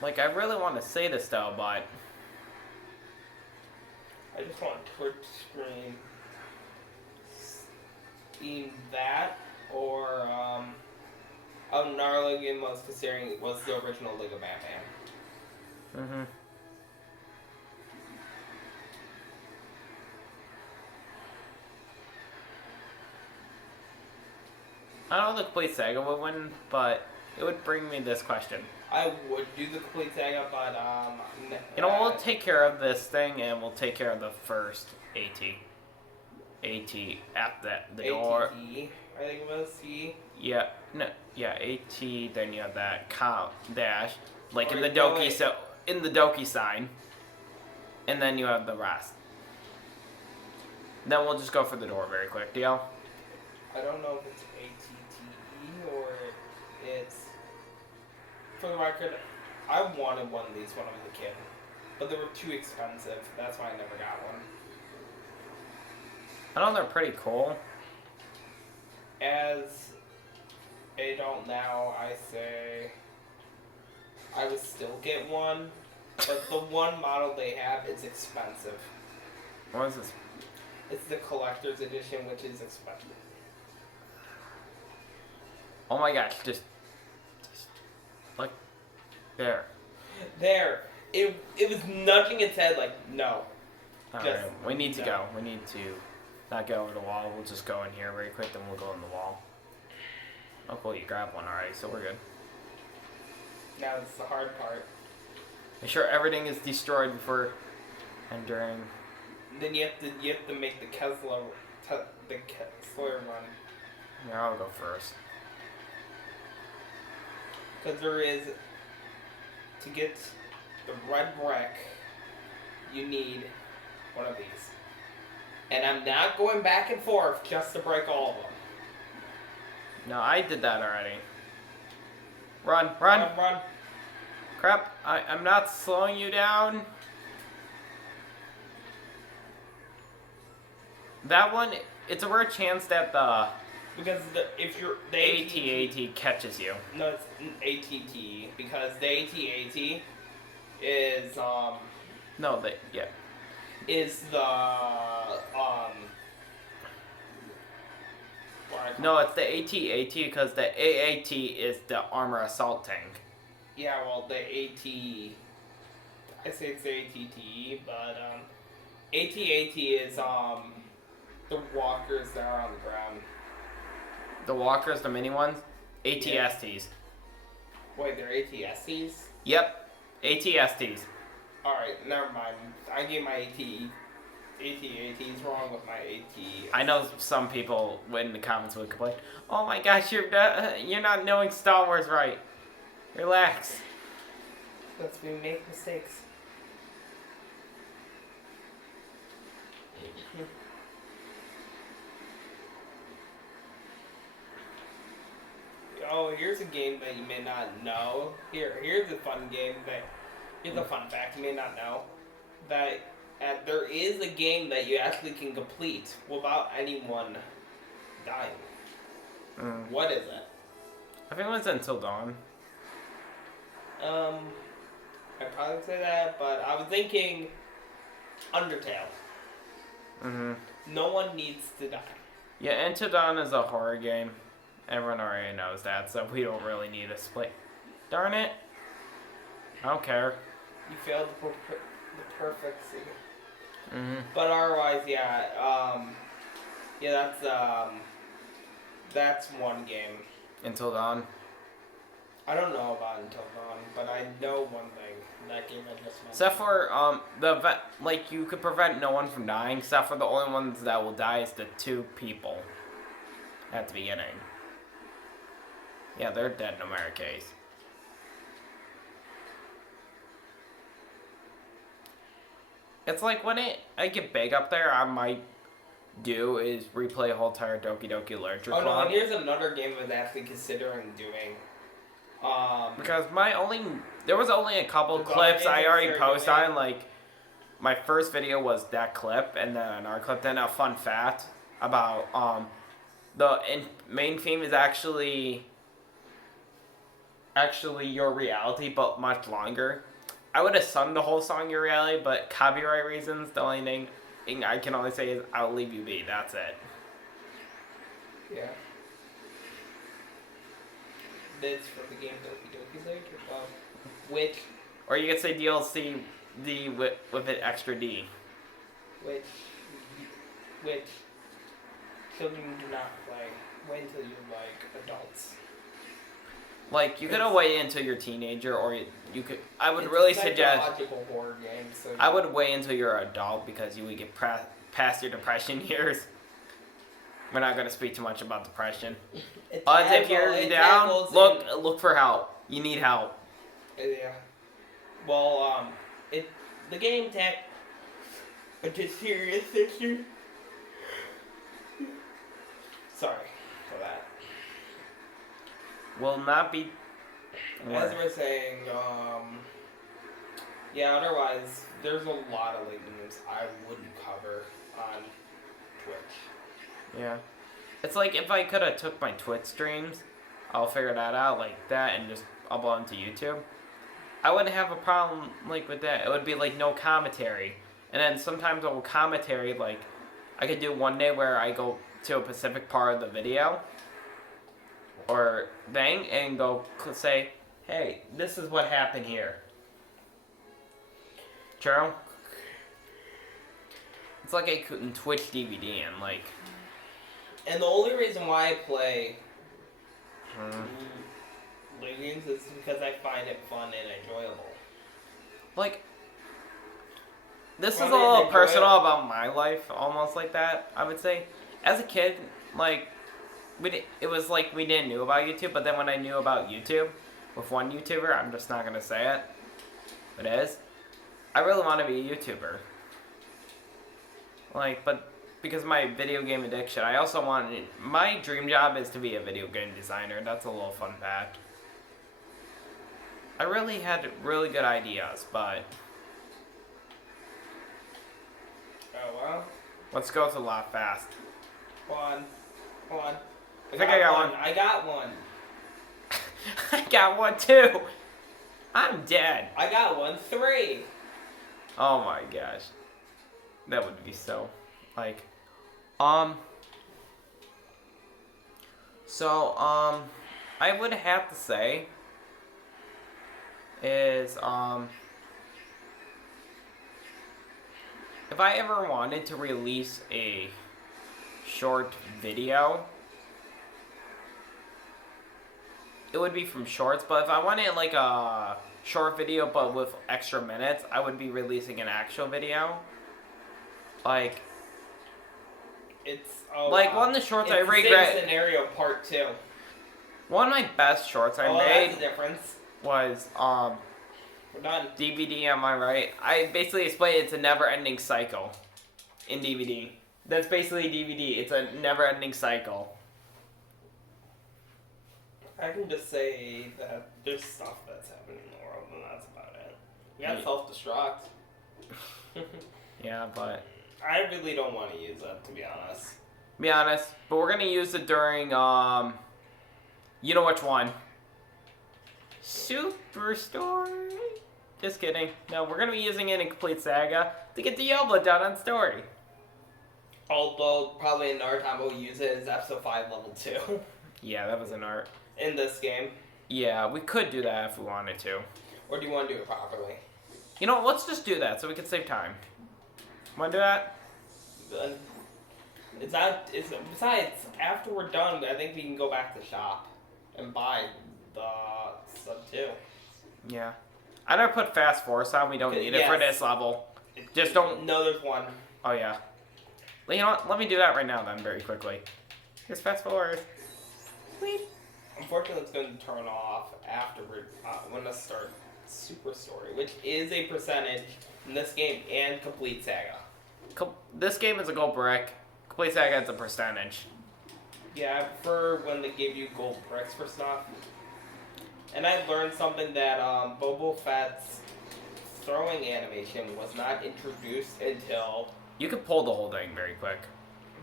I really want to say this though, but I just want Twitch stream that, or another game I was considering was the original Lego Batman. mm-hmm. I don't know the complete saga would win, but it would bring me this question. I would do the complete saga, but You know, we'll take care of this thing, and we'll take care of the first AT at the door. ATT, I think it was C. Yeah, no, yeah, AT. Then you have that count dash, like in Or the no, Doki, wait. so in the Doki sign, and then you have the rest. Then we'll just go for the door very quick, deal. I don't know if it's ATTE or it's. For the record, I wanted one of these when I was a kid, but they were too expensive. That's why I never got one. I know they're pretty cool. As adult now, I say I would still get one, but the one model they have is expensive. What is this? It's the collector's edition, which is expensive. Oh my gosh, just like there. There, it was nudging its head like no. Alright, we need to no. go. We need to not go over the wall. We'll just go in here very quick, then we'll go in the wall. Oh cool, you grabbed one already, so we're good. Now it's the hard part. Make sure everything is destroyed before entering. Then you have to make the Kessler run. Here, I'll go first. Because there is, to get the red brick, you need one of these. And I'm not going back and forth just to break all of them. No, I did that already. Run, run! Run. Crap, I'm not slowing you down. That one, it's a rare chance that the Because if you're the AT catches you. No, it's ATT because the AT is No, yeah. is the No, it's the AT-AT because the AAT is the armor assault tank. Yeah, well, the AT. I say it's the ATTE, but AT-AT is the walkers that are on the ground. The walkers, the mini ones, ATSTs. Wait, they're ATSTs? Yep, ATSTs. Alright, never mind. I gave my AT-ATs wrong with my AT. I know some people in the comments would complain, "Oh my gosh, you're not knowing Star Wars right. Relax." Let's make mistakes. Oh, here's a game that you may not know. Here's a fun game that. Here's a fun fact you may not know. That there is a game that you actually can complete without anyone dying. What is it? I think it was Until Dawn. I'd probably say that, but I was thinking Undertale. No one needs to die. Yeah, Until Dawn is a horror game. Everyone already knows that, so we don't really need a split. Darn it. I don't care. You failed the perfect scene. But otherwise, yeah, that's one game. Until Dawn. I don't know about Until Dawn, but I know one thing. That game I just mentioned. Except for you could prevent no one from dying, except for the only ones that will die is the two people at the beginning. Yeah, they're dead no matter case. It's like when I get big up there, I might do is replay a whole entire Doki Doki Literature Club. Oh no, and here's another game I was actually considering doing. Because there was only a couple clips I already posted on, like, my first video was that clip, and then another clip, then a fun fact about, the main theme is actually your reality, but much longer. I would have sung the whole song Your Reality, but copyright reasons, the only thing I can only say is I'll leave you be, that's it. Yeah. Bids for the game Doki Doki Literature Club, which... Or you could say DLC with an extra D. Which children do not play. Wait until you're like adults. Like, you could wait until you're a teenager, or you could... I would really suggest... Psychological horror game, so... I would wait until you're an adult, because you would get past your depression years. We're not going to speak too much about depression. But if you're down, look for help. You need help. Yeah. Well, the game tech... It's a serious issue. Sorry for that. Will not be... As we're saying, yeah, otherwise, there's a lot of late news I wouldn't cover on Twitch. Yeah. It's like if I could have took my Twitch streams, I'll figure that out like that and just upload them to YouTube. I wouldn't have a problem like with that. It would be like no commentary. And then sometimes I will commentary, like, I could do one day where I go to a specific part of the video or thing and go say, hey, this is what happened here. True? It's like a Twitch DVD and like... And the only reason why I play Legends is because I find it fun and enjoyable. Like, this is a little personal about my life, almost like that, I would say. As a kid, like, it was like we didn't know about YouTube, but then when I knew about YouTube, with one YouTuber, I'm just not going to say it, but it is, I really want to be a YouTuber. Like, but because of my video game addiction, I also wanted, my dream job is to be a video game designer. That's a little fun fact. I really had really good ideas, but... Oh, well. Let's go to a lot fast. Hold on. I think I got one. I got one. I got one too. I'm dead. I got one. 3. Oh my gosh. That would be so, like, So, I would have to say is, if I ever wanted to release a short video, it would be from shorts, but if I wanted like a short video but with extra minutes, I would be releasing an actual video. Like, It's one of the shorts I it's the regret. same scenario part 2. One of my best shorts I That's made the difference. was We're done. DVD. Am I right? I basically explained it's a never-ending cycle in DVD. That's basically DVD. It's a never-ending cycle. I can just say that there's stuff that's happening in the world, and that's about it. We got Yeah. self-destruct. Yeah, but I really don't want to use that, to be honest. be honest, but we're gonna use it during you know which one? Superstory? Just kidding. No, we're gonna be using it in Complete Saga to get Diablo done on story. Although, probably another time we'll use it is episode 5, level 2. Yeah, that was an art. In this game. Yeah, we could do that if we wanted to. Or do you want to do it properly? You know, let's just do that so we can save time. Wanna do that? Good. Besides, after we're done, I think we can go back to shop and buy the stuff too. Yeah. I never put fast force on. We don't need it for Yes. this level. Just don't. No, there's one. Oh yeah. Well, you know what? Let me do that right now then, very quickly. Here's fast forward. Wait. Unfortunately, it's going to turn off after we're when I start Super Story, which is a percentage in this game and Complete Saga. This game is a gold brick. Complete Saga is a percentage. Yeah, I prefer when they give you gold bricks for stuff. And I learned something that Boba Fett's throwing animation was not introduced until You could pull the whole thing very quick.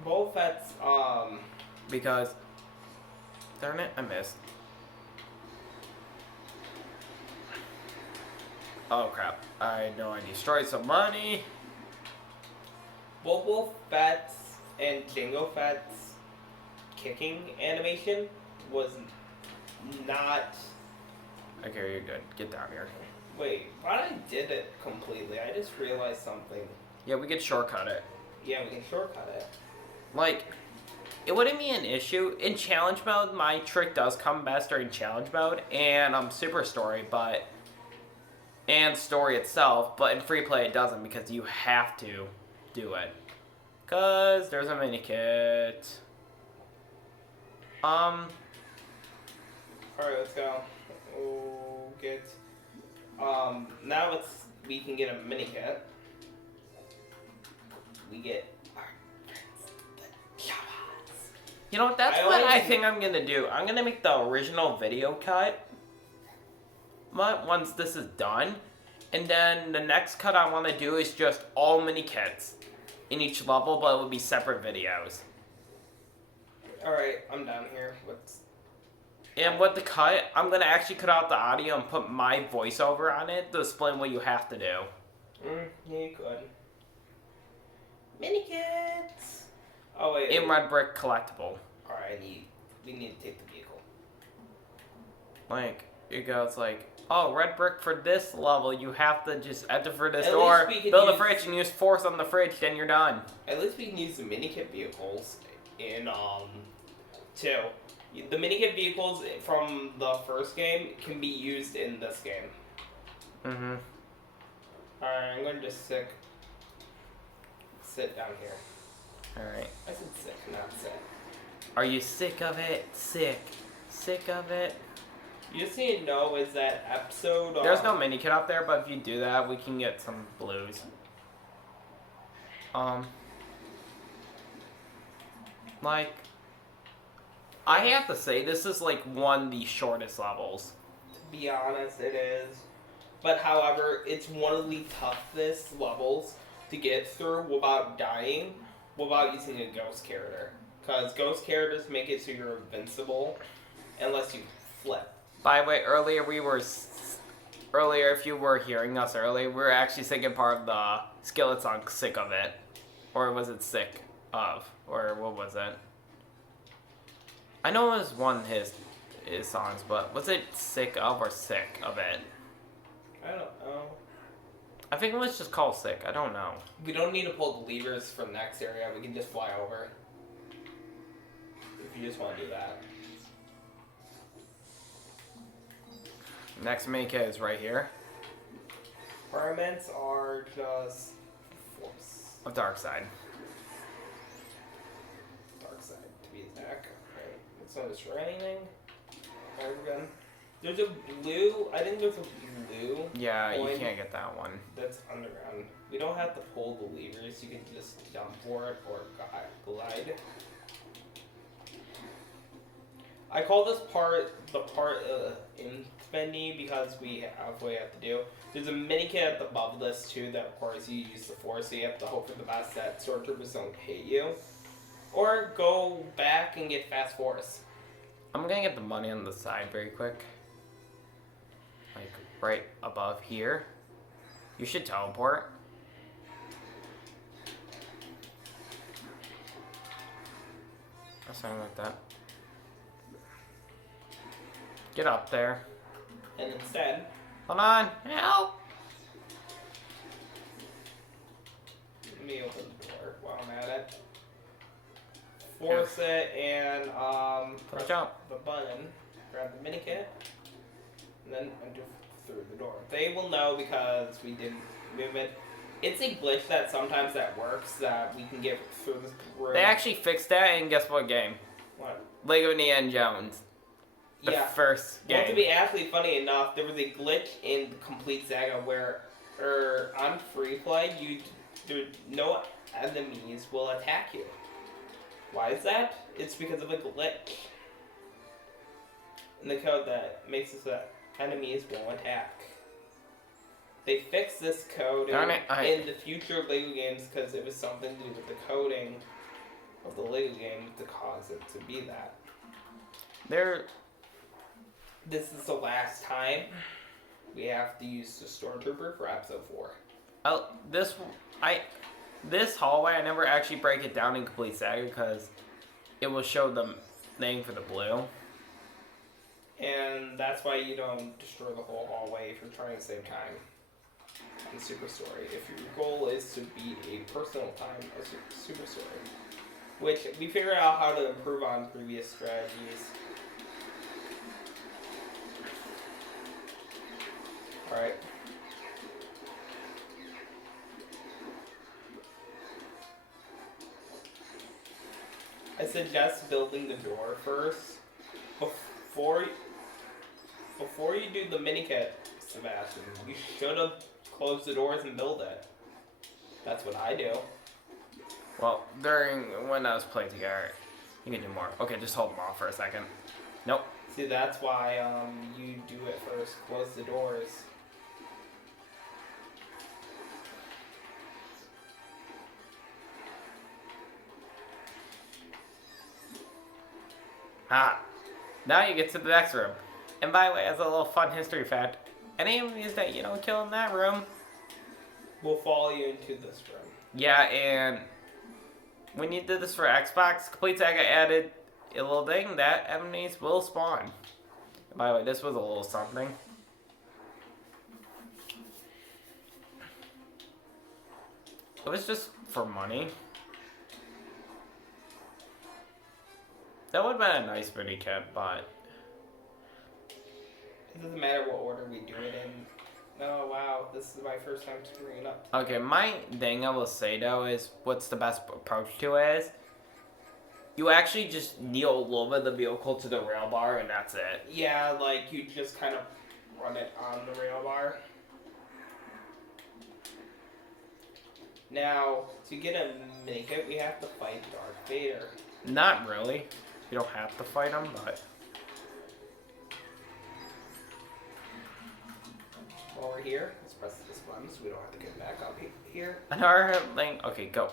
Boba Fett's Because, darn it, I missed. Oh crap! I know I destroyed some money. Boba Fett's and Jango Fett's kicking animation was not. Okay, you're good. Get down here. Wait, but I did it completely. I just realized something. Yeah, we could shortcut it. Yeah, we can shortcut it. Like, it wouldn't be an issue. In challenge mode, my trick does come best during challenge mode and super story, and story itself, but in free play it doesn't because you have to do it. Cause there's a mini kit. Alright, let's go. Oh, get. Now we can get a mini kit. We get. You know what? That's what I think I'm gonna do. I'm gonna make the original video cut. Once this is done, and then the next cut I want to do is just all mini kits in each level, but it would be separate videos. Alright, I'm down here. And with the cut, I'm gonna actually cut out the audio and put my voiceover on it to explain what you have to do. Yeah, you could. Mini kits. Oh wait. In red brick collectible. Alright, we need to take the vehicle. Like, it goes like, oh, red brick for this level, you have to just enter for this At door, least we can build a use- fridge, and use force on the fridge, then you're done. At least we can use the minikit vehicles in 2. The minikit vehicles from the first game can be used in this game. Mm-hmm. Alright, I'm gonna just sit down here. Alright. I said sick, not sit. Are you sick of it? Sick. Sick of it? You just need to know is that episode. There's no mini kit out there, but if you do that, we can get some blues. Like, I have to say, this is like one of the shortest levels. To be honest, it is. But however, it's one of the toughest levels to get through without dying, without using a ghost character. Because ghost characters make it so you're invincible, unless you flip. By the way, earlier, if you were hearing us earlier, we were actually singing part of the Skillet song, Sick of It. Or was it Sick of? Or what was it? I know it was one of his songs, but was it Sick of or Sick of It? I don't know. I think it was just called Sick. I don't know. We don't need to pull the levers from the next area. We can just fly over. If you just want to do that. Next main kit is right here. Requirements are just force. Of Dark Side. Dark side to be exact. Right. It's not destroy anything. Gun. There's a blue. I think there's a blue. Yeah, you coin can't get that one. that's underground. We don't have to pull the levers. You can just jump for it or glide. I call this part the part in Spendy because we have what we have to do. There's a mini kit above this too that requires you to use the force, so you have to hope for the best that stormtroopers don't hit you. Or go back and get fast force. I'm gonna get the money on the side very quick. Like right above here. You should teleport. Or something like that. Get up there. And instead, Hold on. Help! let me open the door while I'm at it. Force it and press Jump. the button, grab the mini kit, and then enter through the door. They will know because we didn't move it. It's a glitch that sometimes that works that we can get through this room. They actually fixed that in guess what game? What? Lego Indiana Jones. The Yeah. first game. Well, to be actually funny enough, there was a glitch in the Complete Saga where, on free play, no enemies will attack you. Why is that? It's because of a glitch in the code that makes it so that enemies won't attack. They fixed this code in the future of Lego games because it was something to do with the coding of the Lego game to cause it to be that. This is the last time we have to use the Stormtrooper for episode 4. Oh, this hallway, I never actually break it down in Complete Saga because it will show the thing for the blue. And that's why you don't destroy the whole hallway if you're trying to save time in Super Story. If your goal is to beat a personal time of Super Story, which we figured out how to improve on previous strategies. Alright. I suggest building the door first before you do the mini kit, Sebastian. You should have closed the doors and build it. That's what I do. Well, when I was playing together, you can do more. Okay, just hold them off for a second. Nope. See, that's why you do it first. Close the doors. Ah, now you get to the next room. And by the way, as a little fun history fact, any enemies that you don't kill in that room, We'll follow you into this room. yeah, and when you did this for Xbox, Complete Saga added a little thing that enemies will spawn. And by the way, this was a little something. It was just for money. That would have been a nice mini kit, but It doesn't matter what order we do it in. Oh wow, this is my first time screwing it up. okay, my thing I will say though is what's the best approach to it is you actually just kneel a little bit of the vehicle to the rail bar and that's it. Yeah, like you just kind of run it on the rail bar. Now, to get a mini kit, we have to fight Darth Vader. Not really. You don't have to fight him, but While we're here, let's press this button so we don't have to get back up here. another thing. Okay, go.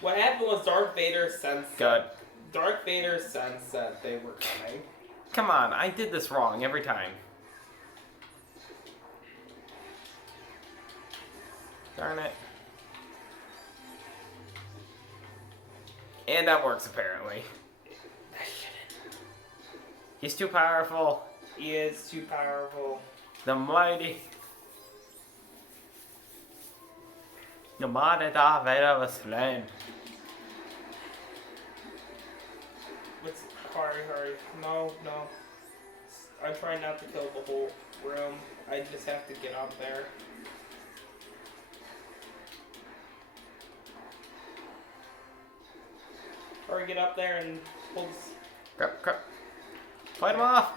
What happened was Darth Vader sensed Good. Darth Vader sensed that they were coming. Come on, I did this wrong every time. Darn it. And that works apparently. He's too powerful. He is too powerful. The mighty Darth Vader was slain. Hurry. No. I'm trying not to kill the whole room. I just have to get up there. Or get up there and pull this. Crap. Fight him off.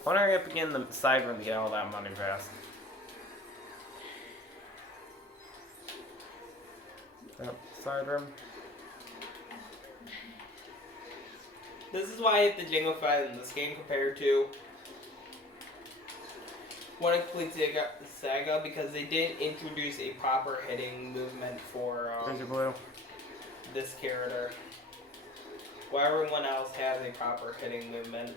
I want to hurry up again the side room to get all that money fast. Yep, side room. This is why I hate the jingle fight in this game compared to Prequel Saga, because they didn't introduce a proper hitting movement for Where's your blue? this character. While everyone else has a proper hitting movement.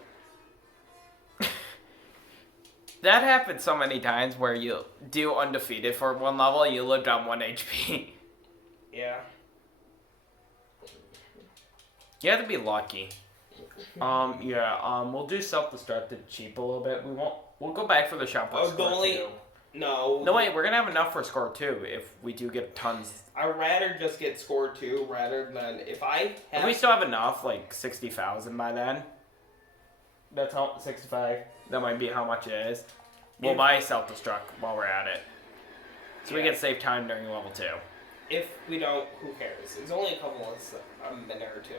That happens so many times where you do undefeated for one level, you lived on 1 HP. Yeah. You have to be lucky. We'll do self-destructed cheap a little bit. We'll go back for the shop for score 2. No, wait, we're gonna have enough for score 2 if we do get tons. I'd rather just get score 2 rather than if we still have enough, like 60,000 by then. That's how 65. That might be how much it is. We'll buy self-destruct while we're at it, so we can save time during level 2. If we don't, who cares? It's only a minute or two.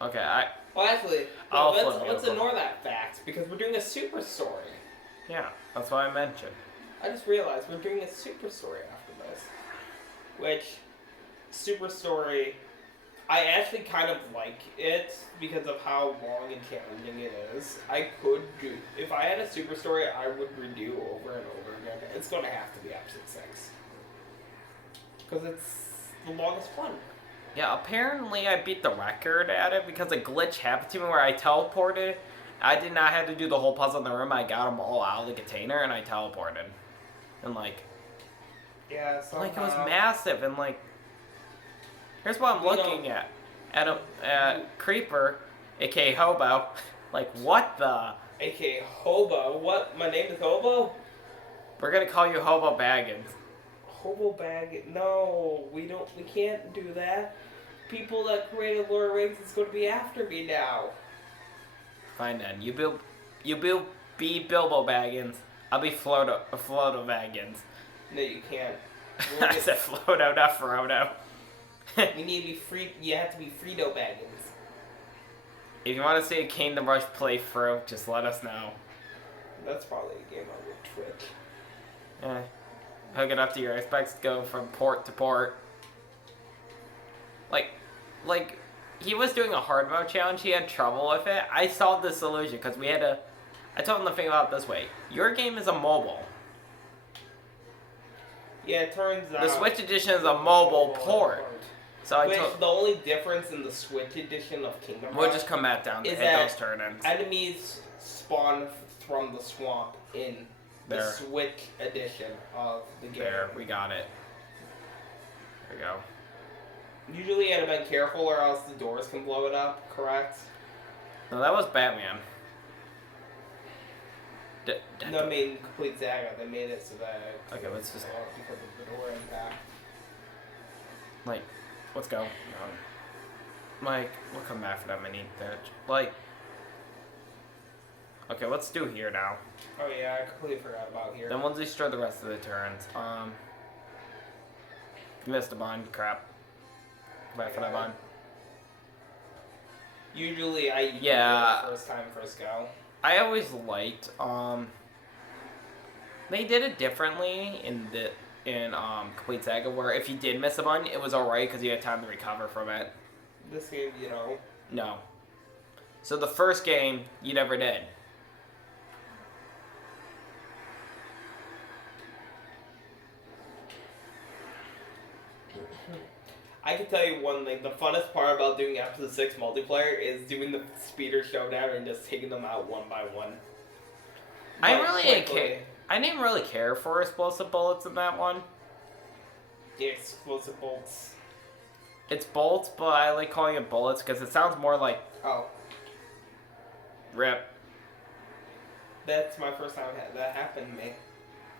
Okay, Well, actually, let's ignore that fact because we're doing a super story. Yeah, that's what I mentioned. I just realized we're doing a super story after this. Which, super story, I actually kind of like it because of how long and challenging it is. If I had a super story, I would redo over and over again. It's going to have to be episode 6. Because it's the longest one. Yeah, apparently I beat the record at it because a glitch happened to me where I teleported. I did not have to do the whole puzzle in the room. I got them all out of the container and I teleported. And yeah, somehow. It was massive and here's what I'm looking at. At a Creeper, aka Hobo. What the? AKA Hobo. What? My name is Hobo? We're gonna call you Hobo Baggins. Hobo Bag? No, we can't do that. People that created Lord of the Rings is going to be after me now. Fine then. You be Bilbo Baggins. I'll be Frodo Baggins. No, you can't. I said Frodo, not Frodo. We need to be free. You have to be Frito Baggins. If you want to see a Kingdom Rush playthrough, just let us know. That's probably a game on your Twitch. Yeah. Hook it up to your Xbox, go from port to port. He was doing a hard mode challenge, he had trouble with it. I solved the solution, because I told him to think about it this way. Your game is a mobile. Yeah, it turns out... The Switch edition is a mobile port. So the only difference in the Switch edition of Kingdom Rush... We'll just come back down and hit those turn-ins. Enemies spawn from the swamp in... the There. Switch edition of the game. There, we got it. There we go. Usually you had to be careful or else the doors can blow it up, correct? No, that was Batman. No, I mean, Complete Saga. They made it so that... Okay, let's just... because of the door impact. Let's go. We'll come back for that mini bitch. Okay, let's do here now. Oh yeah, I completely forgot about here. Then we'll destroy the rest of the turns. You missed a bond. Crap. Go back for that bond. Usually I do Yeah. it first time, first go. I always liked, they did it differently in Complete Saga, where if you did miss a bond, it was alright because you had time to recover from it. This game, No. So the first game, you never did. I can tell you one thing. The funnest part about doing episode 6 multiplayer is doing the speeder showdown and just taking them out one by one. I But really didn't quickly, care. I didn't really care for explosive bullets in that one. The explosive bolts. It's bolts, but I like calling it bullets because it sounds more like Oh, rip. that's my first time that happened to me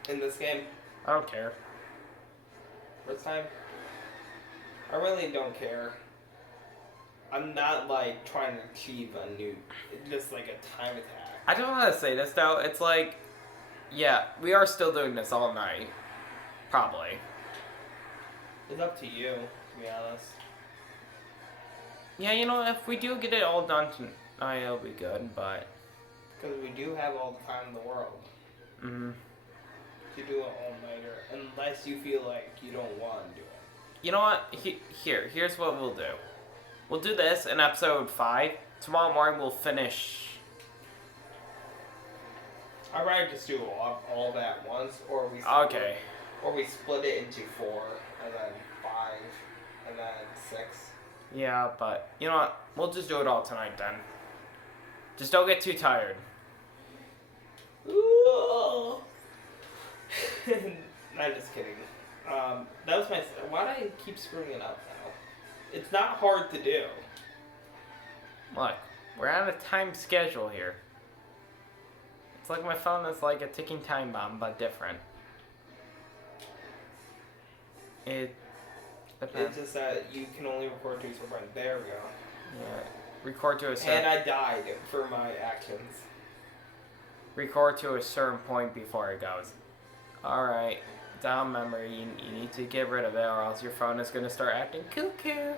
in this game. I don't care. First time. I really don't care. I'm not like trying to achieve a new, just like a time attack. I don't want to say this though. It's like, yeah, we are still doing this all night. Probably. It's up to you, to be honest. Yeah, you know, if we do get it all done tonight, it'll be good, but... Because we do have all the time in the world to do an all-nighter, unless you feel like you don't want to do it. You know what? Here's what we'll do. We'll do this in episode 5. Tomorrow morning we'll finish... I'd rather just do all of that once, or we Okay. or we split it into 4, and then 5, and then 6. Yeah, but, you know what? We'll just do it all tonight then. Just don't get too tired. Ooh. I'm just kidding. That was my... Why do I keep screwing it up now? It's not hard to do. Look, we're on a time schedule here. It's like my phone is like a ticking time bomb, but different. It depends. It's just that you can only record to a certain point. There we go. Yeah. Record to a And certain I died for my actions. record to a certain point before it goes. Alright. Down memory, you need to get rid of it or else your phone is gonna start acting cuckoo.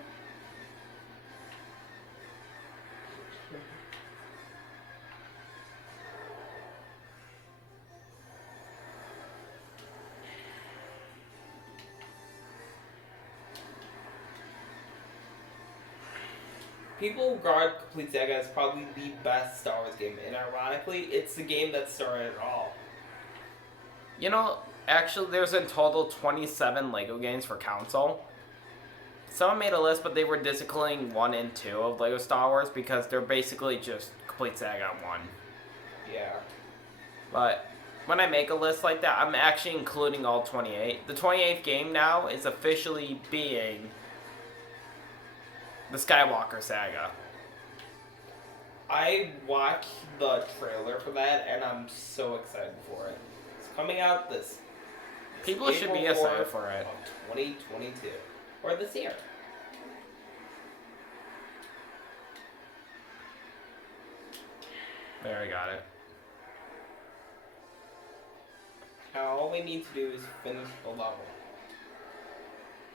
People regard Complete Saga as probably the best Star Wars game, and ironically, it's the game that started it all. You know, actually there's in total 27 LEGO games for console. Someone made a list, but they were disclaiming 1 and 2 of LEGO Star Wars because they're basically just Complete Saga 1. Yeah. But when I make a list like that, I'm actually including all 28. The 28th game now is officially being the Skywalker Saga. I watched the trailer for that, and I'm so excited for it. It's coming out this People should be April excited 4th for it. of 2022. Or this year. There, I got it. Now all we need to do is finish the level.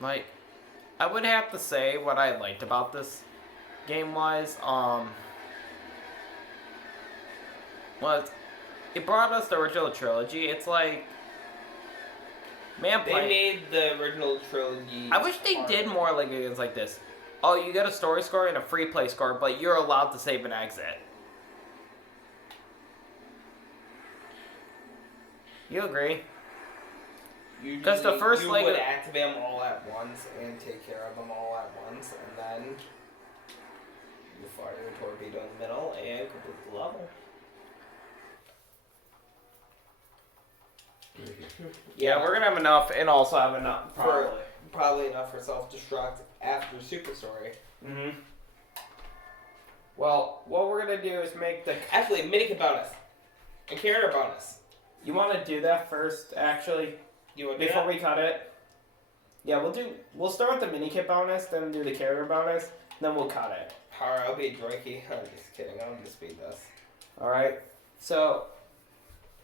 Like, I would have to say what I liked about this game was it brought us the original trilogy. It's like, man, They made the original trilogy. I wish they did more like games like this. Oh, you get a story score and a free play score, but you're allowed to save and exit. You agree? Because the first you Lego would activate them all at once and take care of them all at once, and then you fire your torpedo in the middle and complete the level. Yeah, we're gonna have enough, and also have enough Probably enough for self-destruct after Super Story. Mm-hmm. Well, what we're gonna do is make the. Actually, minikit bonus and character bonus. You want to do that first, actually, You want to do before that? we cut it? Yeah, we'll start with the mini kit bonus, then do the character bonus, then we'll cut it. Alright, I'll be a droiky. I'm just kidding. I'm gonna speed this. All right. So,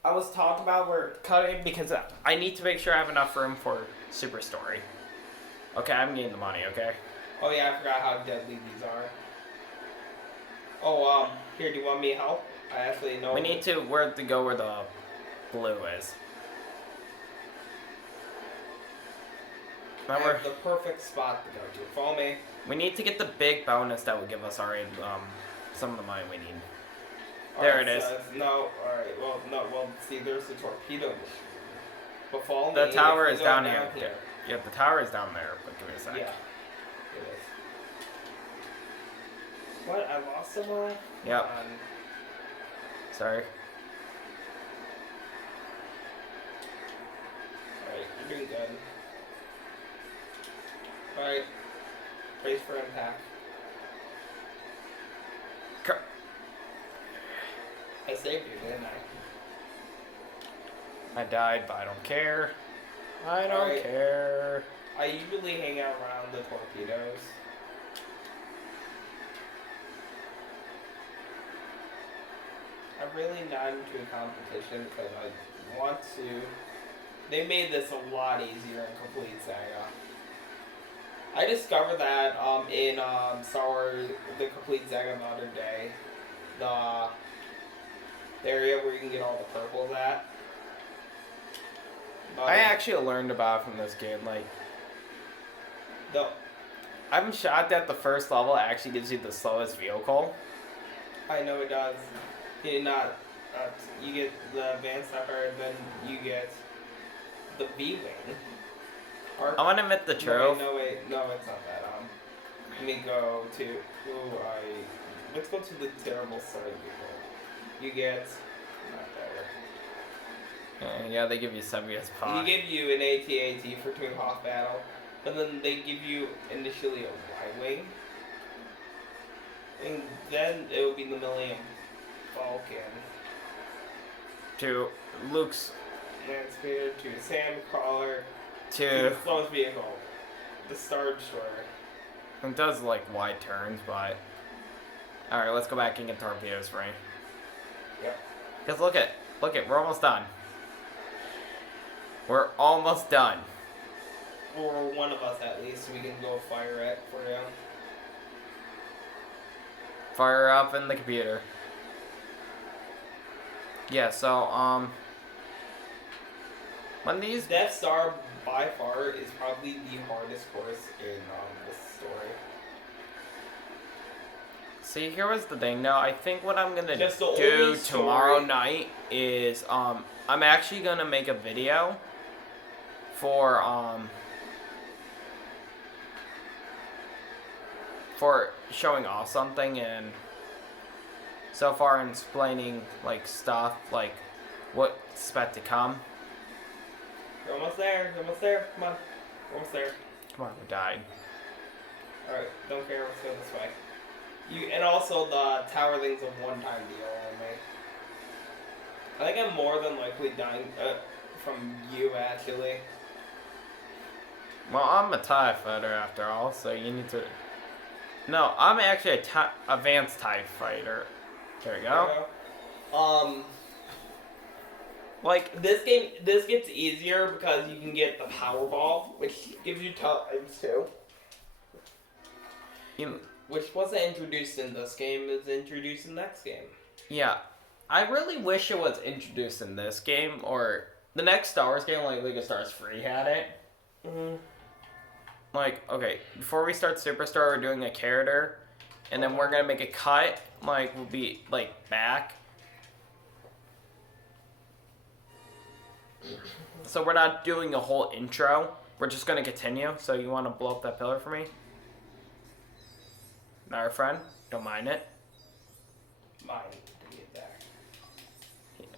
I was talking about we're cutting because I need to make sure I have enough room for Super Story. Okay, I'm getting the money. Okay. Oh yeah, I forgot how deadly these are. Oh, here, do you want me to help? I actually know. We need to go where the blue is. I Remember, have the perfect spot to go to. Follow me. we need to get the big bonus that would give us some of the money we need. There it is. No, alright, well, see, there's the torpedo. But follow me. The tower if is you go down here. Yeah, the tower is down there. But give me a sec. Yeah, it is. What? I lost them all? Yep. Come on. Sorry. You're doing good. Alright. Brace for impact. I saved you, didn't I? I died, but I don't care. I don't Alright. care. I usually hang out around the torpedoes. I'm really not into a competition because I want to. They made this a lot easier in Complete Saga. I discovered that in Star Wars, the Complete Saga Modern Day, the area where you can get all the purples at. I actually learned about it from this game. Like, No, I'm shocked that the first level actually gives you the slowest vehicle. I know it does. You not. You get the advanced upper, and then you get the V-wing. I want to admit the truth. No, wait, no, it's not that. Let me go to. Let's go to the terrible side vehicle. You get. Not better. Yeah, they give you 70 You give you an AT-AT for Twin Hawk battle, but then they give you initially a Y-wing, and then it will be the Millennium Falcon. To Luke's. Land Speeder to Sandcrawler to To. the slowest vehicle, the Star Destroyer. It does like wide turns, but. Alright, let's go back and get torpedoes for me. Yep. Because look at, we're almost done. We're almost done. Or one of us at least, so we can go fire it for you. Fire up in the computer. Yeah, so, when these... Death Star, by far, is probably the hardest course in this story. See, here was the thing. Now, I think what I'm gonna Just the do only tomorrow story- night is, I'm actually gonna make a video for showing off something and so far explaining, like, stuff, like, what's expect to come. You're almost there, you're almost there, come on. We're almost there. Come on, we died. Alright, don't care, let's go this way. And also the tower thing's a one-time deal only. I think I'm more than likely dying from you, actually. Well, I'm a TIE fighter after all, so you need to... No, I'm actually a advanced TIE fighter. There we go. Like, This gets easier because you can get the Powerball, which gives you times 2. Which wasn't introduced in this game, is introduced in the next game. yeah. I really wish it was introduced in this game, or the next Star Wars game, like League of Stars 3 had it. Like, okay, before we start Superstar, we're doing a character, and then we're gonna make a cut, like, we'll be, like, back. So we're not doing a whole intro, we're just gonna continue, so you wanna blow up that pillar for me? Our friend, don't mind it. Mine to get back.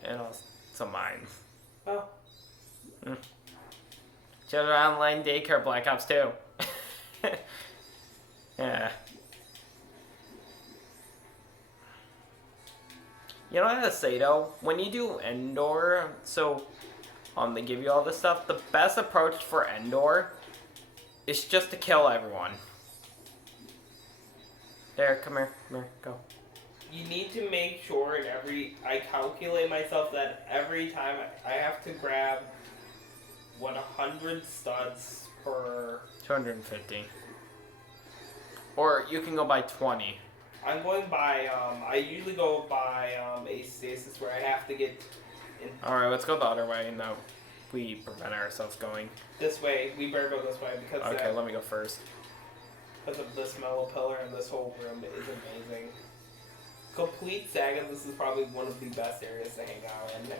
And also some mine. Oh. Children Online Daycare Black Ops 2. Yeah. You know what I have to say though? When you do Endor, so they give you all this stuff, the best approach for Endor is just to kill everyone. There, come here, go. You need to make sure I calculate myself that every time I have to grab 100 studs per... 250. Or you can go by 20. I'm going by, I usually go by a stasis where I have to get in Alright, let's go the other way, and we prevent ourselves going. this way. We better go this way because Okay, let me go first. because of this mellow pillar and this whole room is amazing. Complete Saga, this is probably one of the best areas to hang out in.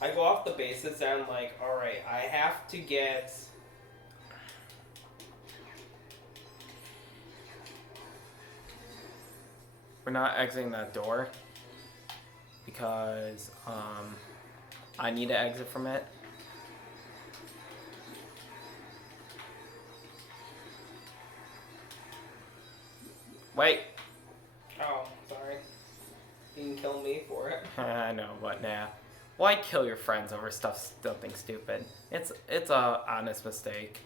I go off the basis and I'm like, alright, I have to get... We're not exiting that door. because I need to exit from it. Wait. Oh, sorry. You can kill me for it. I know, but nah. Why kill your friends over something stupid? It's a honest mistake.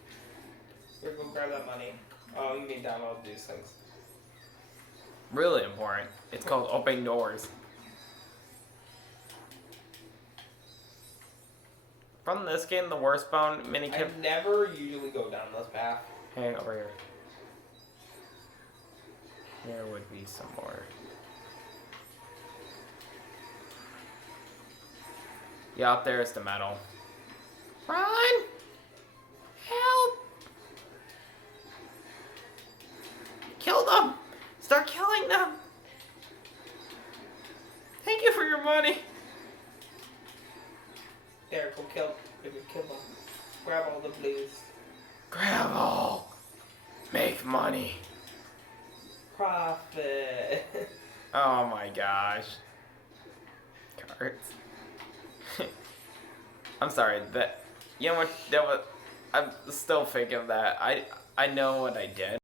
Here, go grab that money. Oh, you need to download these things. Really important. It's called opening doors. From this game, the worst bound minikit. I never usually go down this path. Hey, over here. There would be some more. Yeah, up there is the metal. Run! Help! Kill them! Start killing them! Thank you for your money! There, go kill. Maybe kill them. Grab all the blues. Grab all! Make money! Profit. Oh my gosh. Cards. I'm sorry, that, you know what, that was, I'm still thinking of that. I know what I did.